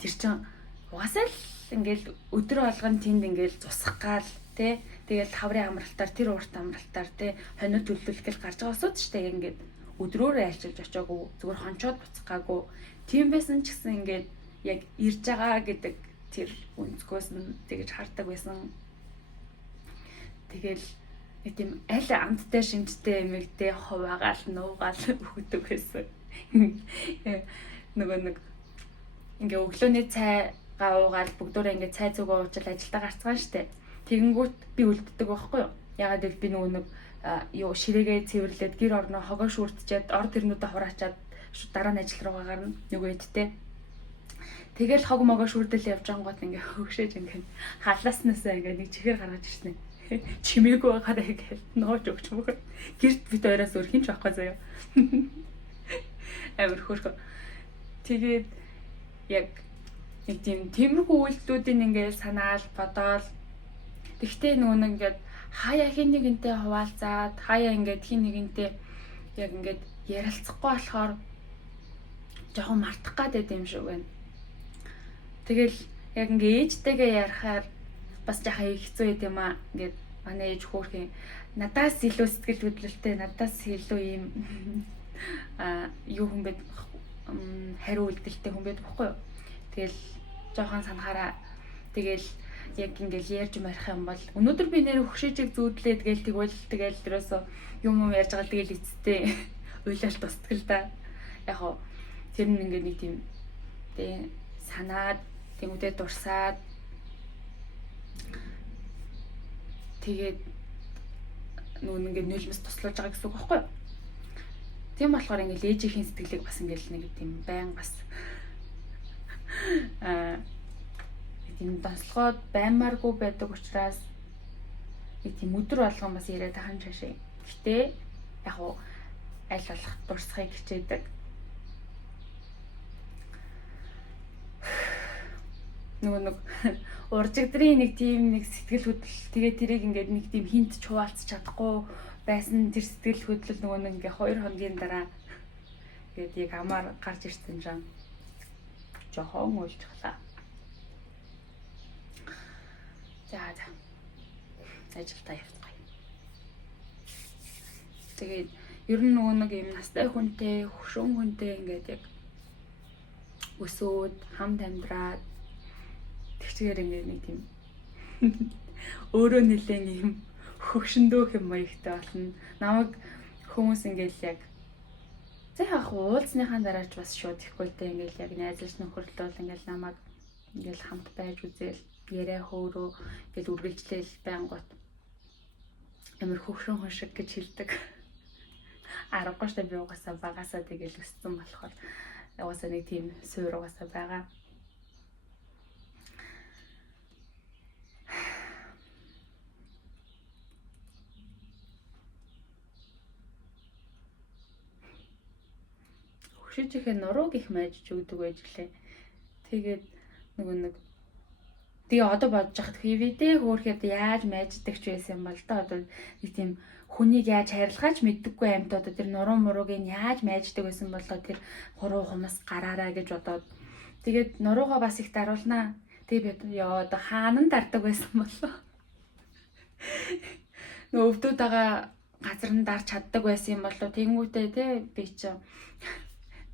тэр чин угаасаа л ингээл өдөр болгон тэнд ингээл зусах гал тий. Тэгэл хаврын амралтаар тэр урт амралтаар тий хонио төлөвлөл гарч байгаа асуудаг шүү дээ. Ингээд өдрөөр айлчилж очиагүй зүгээр хончоод буцахгаагүй. Тийм байсан ч гэсэн ингээд яг ирж байгаа гэдэг тэр өнцгөөс нь тэгж хардаг байсан. Тэгэл нэг тийм аль амттай шинжтэй эмэгтэй хуваагаал нуугаал өгдөг байсан. Нөгөө нэг ингээ өглөөний цайгаа уугаал бүгдөө ингээ цай зүгөө уучил ажилдаа гарцгаан штэ. Тэгэнгүүт би үлддэг байхгүй юу? Ягаад гэвэл би нөгөө нэг ширээгээ цэвэрлээд гэр орноо хогоо шүрдчихэд ор тэрнүүдэд хураачаад дараа нь ажил руугаа гарна нөгөө эдтэй. Тэгэл хог могоо шүрдэл явж ангууд ингээ хөгшөөж ингээ халааснасаа ингээ нэг чихэр гаргаж ирсэн. Чимээгүй байгаарэ гэж нууж өгч мөгөө. Гэрт бит ойроос өөр хинч байхгүй заяа. Амар хөөрхөн. Тэгээд яг нэг тийм тиймэрхүү үйлдэлүүдийн ингээ санаал бодоол. Тэгтээ нөгөө нэг ингээд хаяа хин нэгэнтэй хуваалцаад хаяа ингээд хин нэгэнтэй яг ингээд ярилцахгүй болохоор жоохон мартах гад юм шиг байна. Тэгэл яг ингээ ээжтэйгээ ярихаар бас жаахан хэцүү байд юм аа. Ингээд манай ээж хөөрхөн надаас илүү сэтгэл хөдлөлттэй, надаас илүү ийм юу хүн бэ хариу үйлдэлтэй хүн байдаг байхгүй юу. Тэгэл жоохон санахаараа тэгэл яг ингээл ярьж марих юм бол өнөөдөр би нэр хөгшөөжийг зүүдлээд тэгэл дөрөөсөө юм ярьж байгаа тэгэл эцтэй уйлалт тусдаг л да. Яг хоо тэр нь ингээ нэг тийм тэ санаад тэмүүдэд дурсаад тэгээд нөгөө ингээ нөлмөс туслаж байгаа гэсэн үг байхгүй юу? Тийм болохоор ингээ ээжийн сэтгэлийг бас ингээл нэг тийм байн бас тийм донслогоод баймааргүй байдаг учраас нэг тийм өдөр болгон бас яриад ахын шашаа. Гэтэ яг уу аль болох дурсахыг хичээдэг. Нөгөө нэг уржигдрын нэг тийм нэг сэтгэл хөдлөл тэгээ тэрийг ингээд нэг тийм хинт ч хуваалцах чадахгүй байсан тэр сэтгэл хөдлөл нөгөө нэг ингээ 2 хоногийн дараа тэгээд яг амаар гарч ирсэн жаа жохон уйлчихлаа. За ажилдаа явцгаая. Тэгээд ер нь нөгөө нэг юм настай хүнтэй, хөшөөн хүнтэй ингээд яг өсөөд хамт амьдраад тэгчээр ингээд нэг тийм өөрөө нэлээд юм хөгшөндөө хэм маягтай болно. Намайг хүмүүс ингээд яг за яг уулзсныхаа дараач бас шууд ихгүй л дээ ингээд яг найзлж нөхөрлөл ингээд намайг ингээд хамт байж үзэл яриа хөөрөө ингээд үргэлжлээл байнгут амар хөгшөн хүн шиг гэж хэлдэг. Аргагүй штэ би угаасаа багасаа тэгэл өссөн болохоор угаасаа нэг тийм суур угаасаа байгаа. Хөгшөжийнхээ нурууг их майжж өгдөг байж лээ. Тэгээд нөгөө нэг тэгээ одоо бодож хахад хэвэдээ хөөрхэд яаж майждаг ч байсан юм бол да одоо нэг тийм хүнийг яаж харилцаач мэддэггүй амьтад тэр нуруу мурууг нь яаж майждаг байсан болоо тэр хуруу хумс гараараа гэж бодоод тэгээд нуруугаа бас их даруулнаа. Тэгээд би яа одоо хаанан дардаг байсан болоо. Нөгөө өвдөд байгаа газар нь дарч чаддаг байсан юм болоо. Тэнгүүтээ те би чи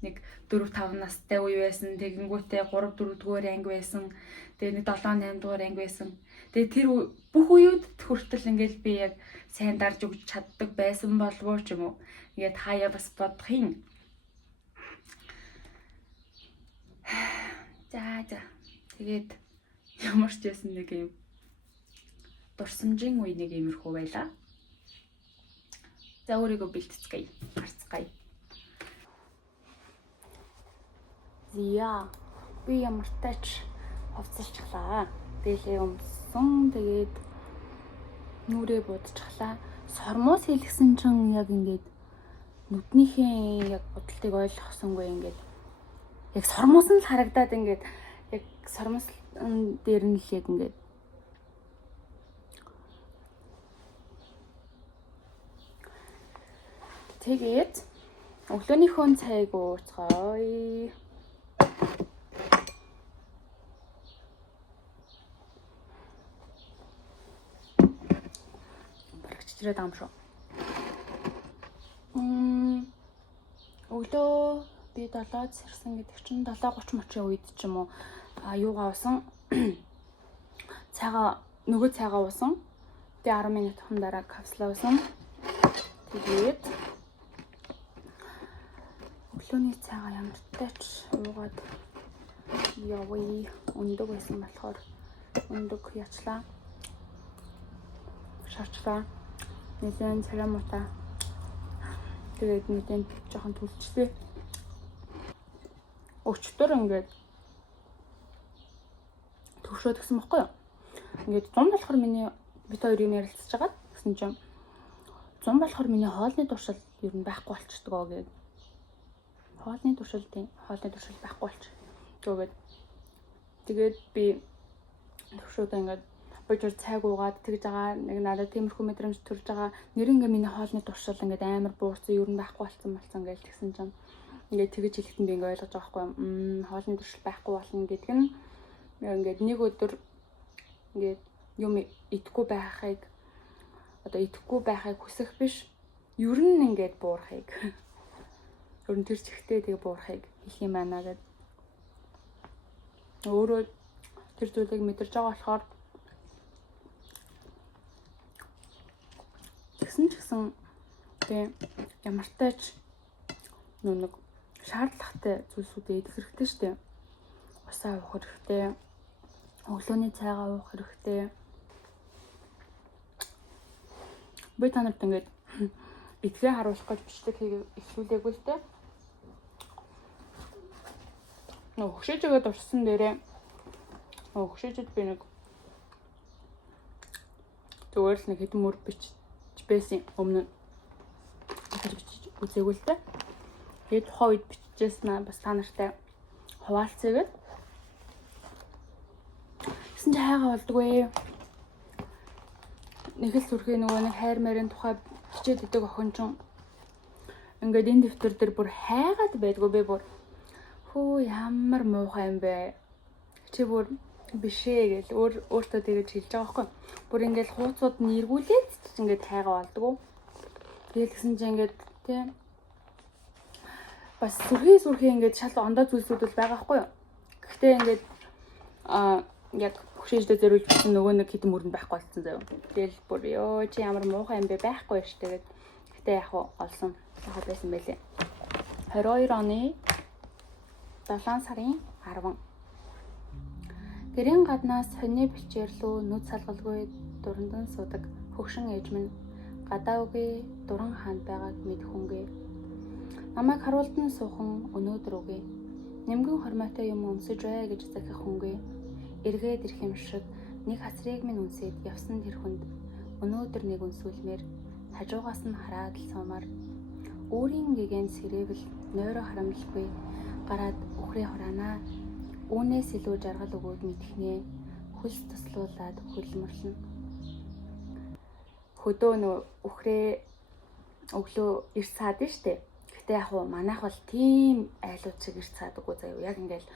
нэг 4-5 настай үе байсан. Тэгэнгүүтээ 3-4 дугаар анги байсан. Тэгээ нэг 7-8 дугаар анги байсан. Тэгээ тэр бүх үеуд хүртэл ингээл би яг сайн дарж өгч чаддаг байсан болов ч юм уу. Ингээд хаяа бас бодох юм. За. Тэгээд ямар ч байсан нэг юм дурсамжийн үе нэг иймэрхүү байлаа. За өөрийгөө бэлтцгээе. Гарцгаая. Зя. Би ямар тач хувцалчихлаа. Дээлээ өмсөн. Тэгээд нүрээ будчихлаа. Сормоос хэлгсэн чинь яг ингээд нүднийхээ яг будалтыг ойлгохсонгүй ингээд яг сормоос нь л харагдаад ингээд яг сормоос дээр нь л яг ингээд тэгээд өглөөнийхөө цайг ууцгаая. Барагчраад байгаа юм шүү. Өглөө би 7-д сэрсэн гэдэг чинь 7:30 мөчийн үед ч юм уу юугаа уусан. Нөгөө цайгаа уусан. Тэгээ 10 минутын дараа капсула уусан. Тэгээд өглөөний цайгаа ямар тач уугаад явъя. Өндөг байсан болохоор өндөг ячлаа. Шарчлаа. Нэлээд царай муутай. Тэгээд нэгэн жоохон түлчтэй. Өчтөр ингээд төвшөөд гисэн баггүй юу? Ингээд 100 болохоор миний бит хоёр юм ярилцаж байгаа гэсэн чинь 100 болохоор миний хоолны туршил ер нь байхгүй болчихдгоо гээд. Хоолны туршил байхгүй болчих. Тэгээд би төвшөөд ингээд бочор цайг уугаад тэгж байгаа нэг надад тиймэрхүү мэдрэмж төрж байгаа. Нэр ингээ миний хоолны туршил ингээд амар буурсан ер нь байхгүй болсон гэж тэгсэн чинь ингээд тэгж хэлэхдээ би ингээ ойлгож байгаа байхгүй юм. Хоолны туршил байхгүй болно гэдэг нь ингээд нэг өдөр ингээд юм идэхгүй байхыг хүсэх биш. Ер нь ингээд буурахыг. Ер нь тэр чихтэй тэгээ буурахыг хэлэх юм байна гэдэг. Өөрөө тэр зүйлийг мэдэрч байгаа болохоор тэгсэн тэгээ ямар тач нэг шаардлагатай зүйлсүүдээ идэх хэрэгтэй шүү дээ. Усаа уух хэрэгтэй. Өглөөний цайгаа уух хэрэгтэй. Би танарт ингээд эдгээ харуулах гэж бичлэг эхлүүлээгүй л дээ. Өгшөөжгээд урсан дээрээ өгшөөжөд би нэг зүгээр л нэг хэдэн мөр бичиж байсан өмнө бичиж үзээгүй л дээ. Тэгээд тухайн үед бичижсэн бас та нартай хуваалцъя гэд. Гэсэн чи хайгаа болдгоо. Нэг л сүрхий нөгөө нэг хайр мэрийн тухай бичээд идэг охин ч ингээд энэ дэвтэр дээр бүр хайгаад байдгүй би бүр хөө ямар муухай юм бэ. Чи бүр бишээ гэл өөртөө тэгэж хэлж байгаа байхгүй. Бүр ингээд хууцууд нь эргүүлээд ингээд хайгаа болдгоо. Тэгэл гэсэн чи ингээд тий бас сүрхий ингээд шал ондоо зүйлсүүд бол байгаа байхгүй юу. Гэхдээ ингээд яг хөшөөждөө зөрүүлж бичсэн нөгөө нэг хэдэн мөрөнд байхгүй болсон заяа. Тэгэл бүр ёо чи ямар муухай юм бэ байхгүй ш тэгээд. Гэтэ яг олсон. Яг байсан байлээ. 22 оны 7 сарын 10. Гэрийн гаднаас хоньны бэлчээрлүү нүд салгалгүй дурандан суудаг хөгшин ээж минь гадаа үгүй дуран хаанд байгааг мэдхүнгээ. Намайг харуулдан суухан өнөөдөр үгүй. Нэмгэн хормойтой юм өмсөж бай гэж захих хүнгээ. Эргээд ирэх юм шиг нэг хацрыг минь үнсээд явсан тэр хүнд өнөөдөр нэг үнсүүлмээр хажуугаас нь хараад л суумаар өөрийн гэгээн сэрэвэл нойроо харамлахгүй гараад үхрээ хураанаа. Үүнээс илүү жаргал өгөөд мэдхнээ хөлс туслуулаад хөлмөрлөн. Хөдөө нөө үхрээ өглөө эрт цаад штэ. Гэтэ яг уу манайх бол тийм айлууд шиг эрт цаадаггүй заяа. Яг ингээл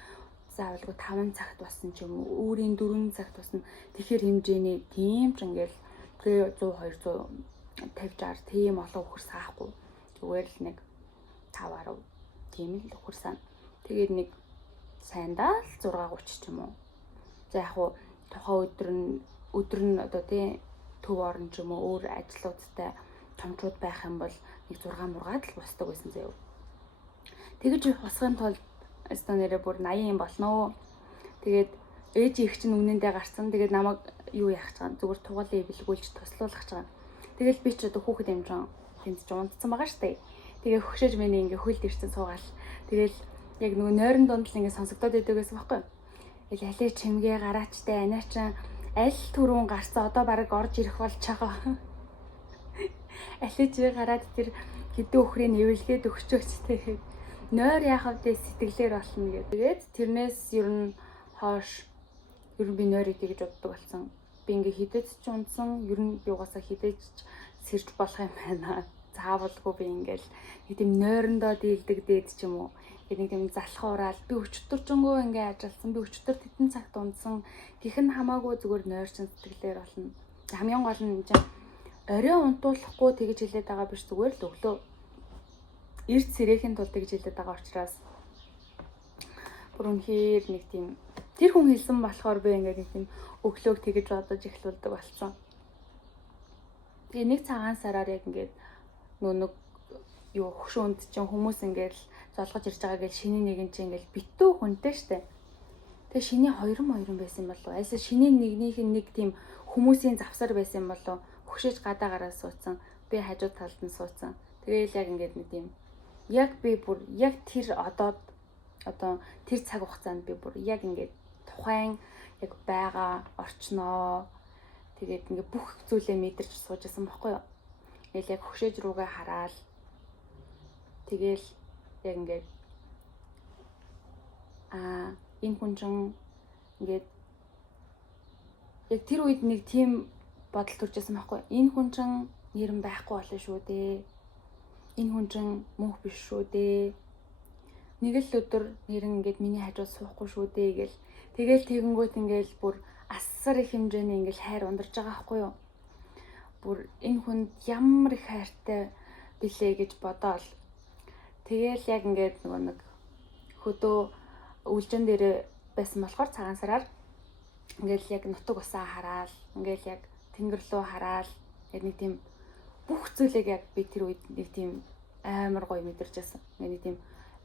заавалгүй 5 цагт басан ч юм уу өөрийн 4 цагт басан тэгэхээр хэмжээний тийм ч ингээл 100 200 50 60 тийм олон үхэр саахгүй. Зүгээр л нэг 5 10 тийм л үхэр саана. Тэгээд нэг сайндаа л 6:30 ч юм уу. За яг уу тухайн өдөр нь одоо тий төв орон ч юм уу өөр ажлуудтай томчууд байх юм бол нэг 6 мургаад л босдог байсан заяа. Тэгэж босхын тулд өстө нэрээ бүр 80 юм болноо. Тэгээд ээж их чинь үнэндээ гарсан. Тэгээд намайг юу яах гэж байгаа зүгээр тугаалаа бэлгүүлж туслуулах гэж байгаа. Тэгэл би ч одоо хүүхэд амжин тэнцэж унтсан байгаа штэ. Тэгээ хөгшөөж миний ингээ хөлд ирсэн суугаал. Тэгэл яг нөгөө нойрон донд л ингээд сонсогдоод байдаг гэсэн байхгүй. Ил алей чимгээ гараачтай анаачаа аль түрүүн гарсан одоо бараг орж ирэх болж байгаа. Алей чи гараад тэр хэдэн өхрийг нэвлгээд өгчөөчтэй. Нойр яхав дэ сэтгэлээр болно гэдэг. Тэгээд тэрнээс ер нь хойш ер нь би нойр идэх гэж боддог болсон. Би ингээ хідэж ч унтсан, ер нь би угаасаа хідэж сэрж болох юм байна. Заавалгүй би ингээл нэг тийм нойрондоо дийлдэг дээд ч юм уу. Нэг тийм залах ураал би өчтөрчөнгөө ингээ ажилласан, би өчтөр тэтэн цагт унтсан. Гэх нь хамаагүй зүгээр нойрчин сэтгэлээр болно. Хамгийн гол нь энэ орой унтуулахгүй тэгж хэлээд байгаа биш, зүгээр л өглөө эрт сэрэхийн тулд тэгж хэлээд байгаа учраас бүр үнэхээр нэг тийм тэр хүн хэлсэн болохоор би ингээд нэг тийм өглөөг тэгж бодож эхлүүлдэг болсон. Тэгээ нэг цагаан сараар яг ингээд нэг юу хөшөөнд чинь хүмүүс ингээд золгож ирж байгаа гэж шиний нэгэн чинь ингээд битүү хүнтэй штэ. Тэгээ шиний хоёрон байсан болов уу? Айсаа шиний нэгнийх нь нэг тийм хүмүүсийн завсар байсан болов уу? Хөшөөж гадаагараа суудсан. Би хажуу талд нь суудсан. Тэгээл яг ингээд нэг тийм яг би бүр яг тэр одоо тэр цаг хугацаанд би бүр яг ингээд тухайн яг байгаа орчноо тэгээд ингээд бүх зүйлээ мэдэрч суужсэн байхгүй юу. Тэгэл яг хөшөөж рүүгээ хараад тэгэл яг ингээд энэ хүн чинь ингээд яг тэр үед нэг тийм бодол төржсэн байхгүй юу. Энэ хүн чинь нэрэн байхгүй болно шүү дээ. Энэ хүн чинь мөнх биш шүү дээ. Нэг л өдөр нэрэн ингээд миний хажууд суухгүй шүү дээ гэл. Тэгэл тэгэнгүүт ингээл бүр асар их хэмжээний ингээл хайр ундарч байгаа байхгүй юу. Бүр энэ хүнд ямар их хайртай билээ гэж бодоол. Тэгэл яг ингээд нэг хөдөө үлжин дээр байсан болохоор цагаан сараар ингээл яг нутаг усаа хараад ингээл яг тэнгэр рүү хараад яг нэг тийм бүх зүйлийг яг би тэр үед нэг тийм амар гоё мэдэрч байсан. Нэг тийм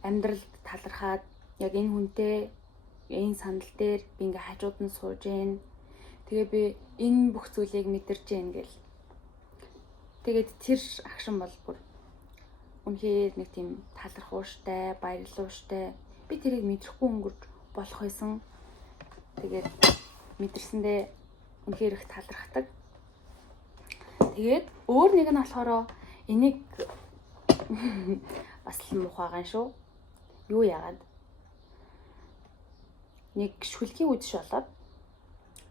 амьдралд талархаад яг энэ хүнтэй энэ сандал дээр би ингээ хажууд нь сууж гэн. Тэгээ би энэ бүх зүйлийг мэдэрч гэн гэл. Тэгээд тэр агшин бол бүр үнэхээр нэг тийм талархууштай, баярлууштай. Би тэрийг мэдрэхгүй өнгөрч болох байсан. Тэгээд мэдэрсэндээ үнэхээр их талархдаг. Тэгээд өөр нэг нь болохоор энийг бас л мухагаан шүү. Юу яагаад? Нэг шүлгийн үдшиш болоод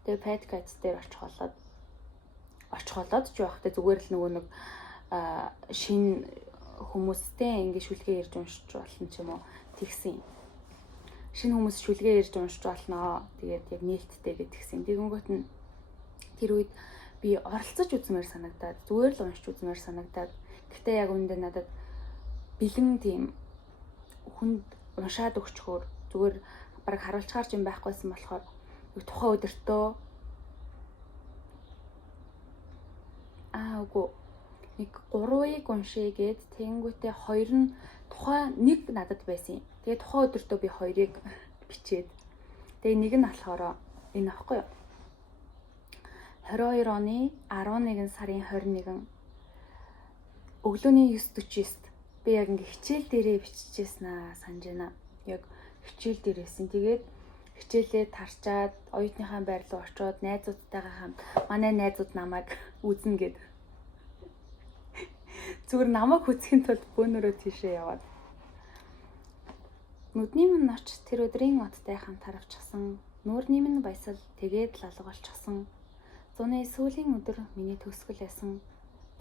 тэгээ подкаст дээр очихолоод ч явахдаа зүгээр л нөгөө нэг шин хүмүүстэй ингээ шүлгээ ярьж уншиж болно ч юм уу тэгсэн. Шинэ хүмүүс шүлгээ ярьж уншиж болноо. Тэгээд яг нээлттэй гэдгсэн. Тэгэнгүүт нь тэр үед би оролцож үзмээр санагдаад зүгээр л уншиж үзмээр санагдаад гэхдээ яг үүндээ надад бэлэн тийм хүнд уншаад өгчхөөр зүгээр бараг харуулчаар ч юм байхгүйсэн болохоор тухайн өдөртөө үгүй нэг 3-ыг уншъя гэд тэнгүүтээ 2 нь тухайн нэг надад байсан юм. Тэгээ тухайн өдөртөө би 2-ыг бичээд тэгээ нэг нь болохоор энэ аахгүй юу. 22 оны 11 сарын 21 өглөөний 9:49 би яг ингээ хичээл дээрээ биччихсэн санаж байна. Яг хичээл дээрээсэн. Тэгээд хичээлээ тарчаад оюутныхаа байр руу очиод найзуудтайгаа хамт манай найзууд намайг үзнэ гэд. Зүгээр намайг хүсэхийн тулд бөөнөрөө тийшээ яваад. Нүдний минь ноч тэр өдрийн оттой хамт харавчихсан. Нүүрний минь баясал тэгээд лалга болчихсон. Зуны сүүлийн өдөр миний төгсгөл байсан.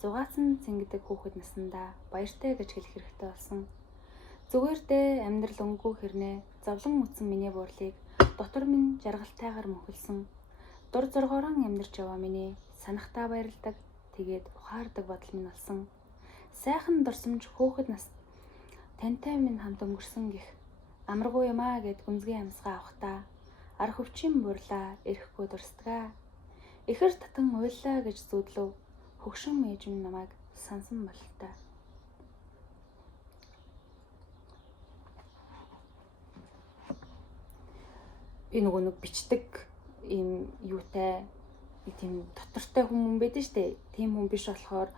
Зугаацсан зингэдэг хүүхэд насандаа баяртай гэж хэлэх хэрэгтэй болсон. Зүгээр дээ амьдрал өнгөө хэрнээ зовлон үтсэн миний буурлыг дотор минь жаргалтайгаар мөнхөлсөн. Дур зоргоорон амьдарч яваа миний санахтаа баярладаг тэгээд ухаардаг бодол минь болсон. Сайхан дурсамж хөөхд нас тантай минь хамт өнгөрсөн гих амаргүй юм аа гэд гүнзгий амсгаа авахтаа ар хөвчийн буурлаа эрэхгүй дурсдгаа. Ихэр татан уйллаа гэж зүудлв. Хөгшин ээж минь намайг сансан бололтой. Би нөгөө нэг бичдэг ийм юутай тийм дотортой хүмүүс байдаг штэ. Тийм хүн биш болохоор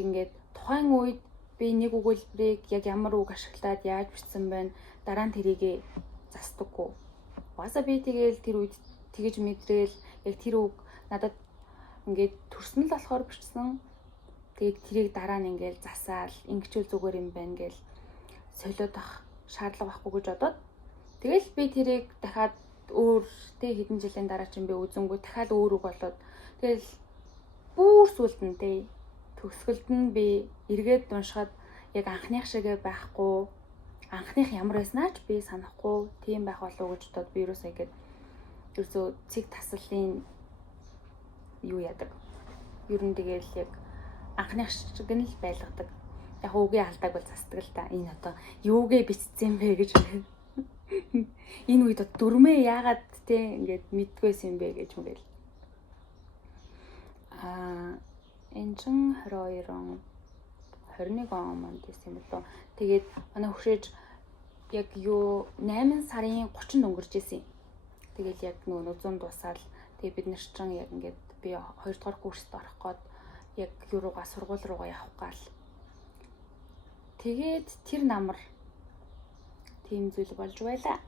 ингээд тухайн үед би нэг өгүүлбэрийг яг ямар үг ашиглаад яаж бичсэн байна. Дараа нь тэрийгэ застаггүй. Угаасаа би тэгээл тэр үед тэгэж мэдрээл яг тэр үг надад ингээд төрсөн л болохоор бичсэн. Тэгээд тэрийг дараа нь ингээд засаал ингэчүүл зүгээр юм байна гээл солиод ах шаардлага байхгүй гэж бодоод тэгэл би тэрийг дахиад өөр тэ хэдэн жилийн дараа чинь би үзэнгүй дахиад өөр үг болоод тэгэл бүр сүлд нь тэ төгсгөлд нь би эргээд уншихад яг анхных шигээ байхгүй анхных ямар байснаа ч би санахгүй тийм байх болов уу гэж бодоод би юусаа игээд ерөөсөө цэг таслын юу яадаг. Ер нь тэгэл яг анхных шиг нь л байлгадаг. Яг үгээ алдааг бол застдаг л та. Энэ одоо юугээ бичсэн бэ гэж. Энэ үед дөрмөө яагаад те ингээд мэддгүйсэн юм бэ гэж юм гээл. Энэ чин 22 он 21 он манд гэсэн юм болоо. Тэгээд манай хөшөөж яг юу 8 сарын 30-нд өнгөрч ирсэн. Тэгээд яг нөгөө 100 дуусаал тэгээд бид нар чинь яг ингээд би 2 дугаар курст орох гээд яг юу руугаа сургууль руугаа явах гал. Тэгээд тэр намар тийм зүйл болж байла.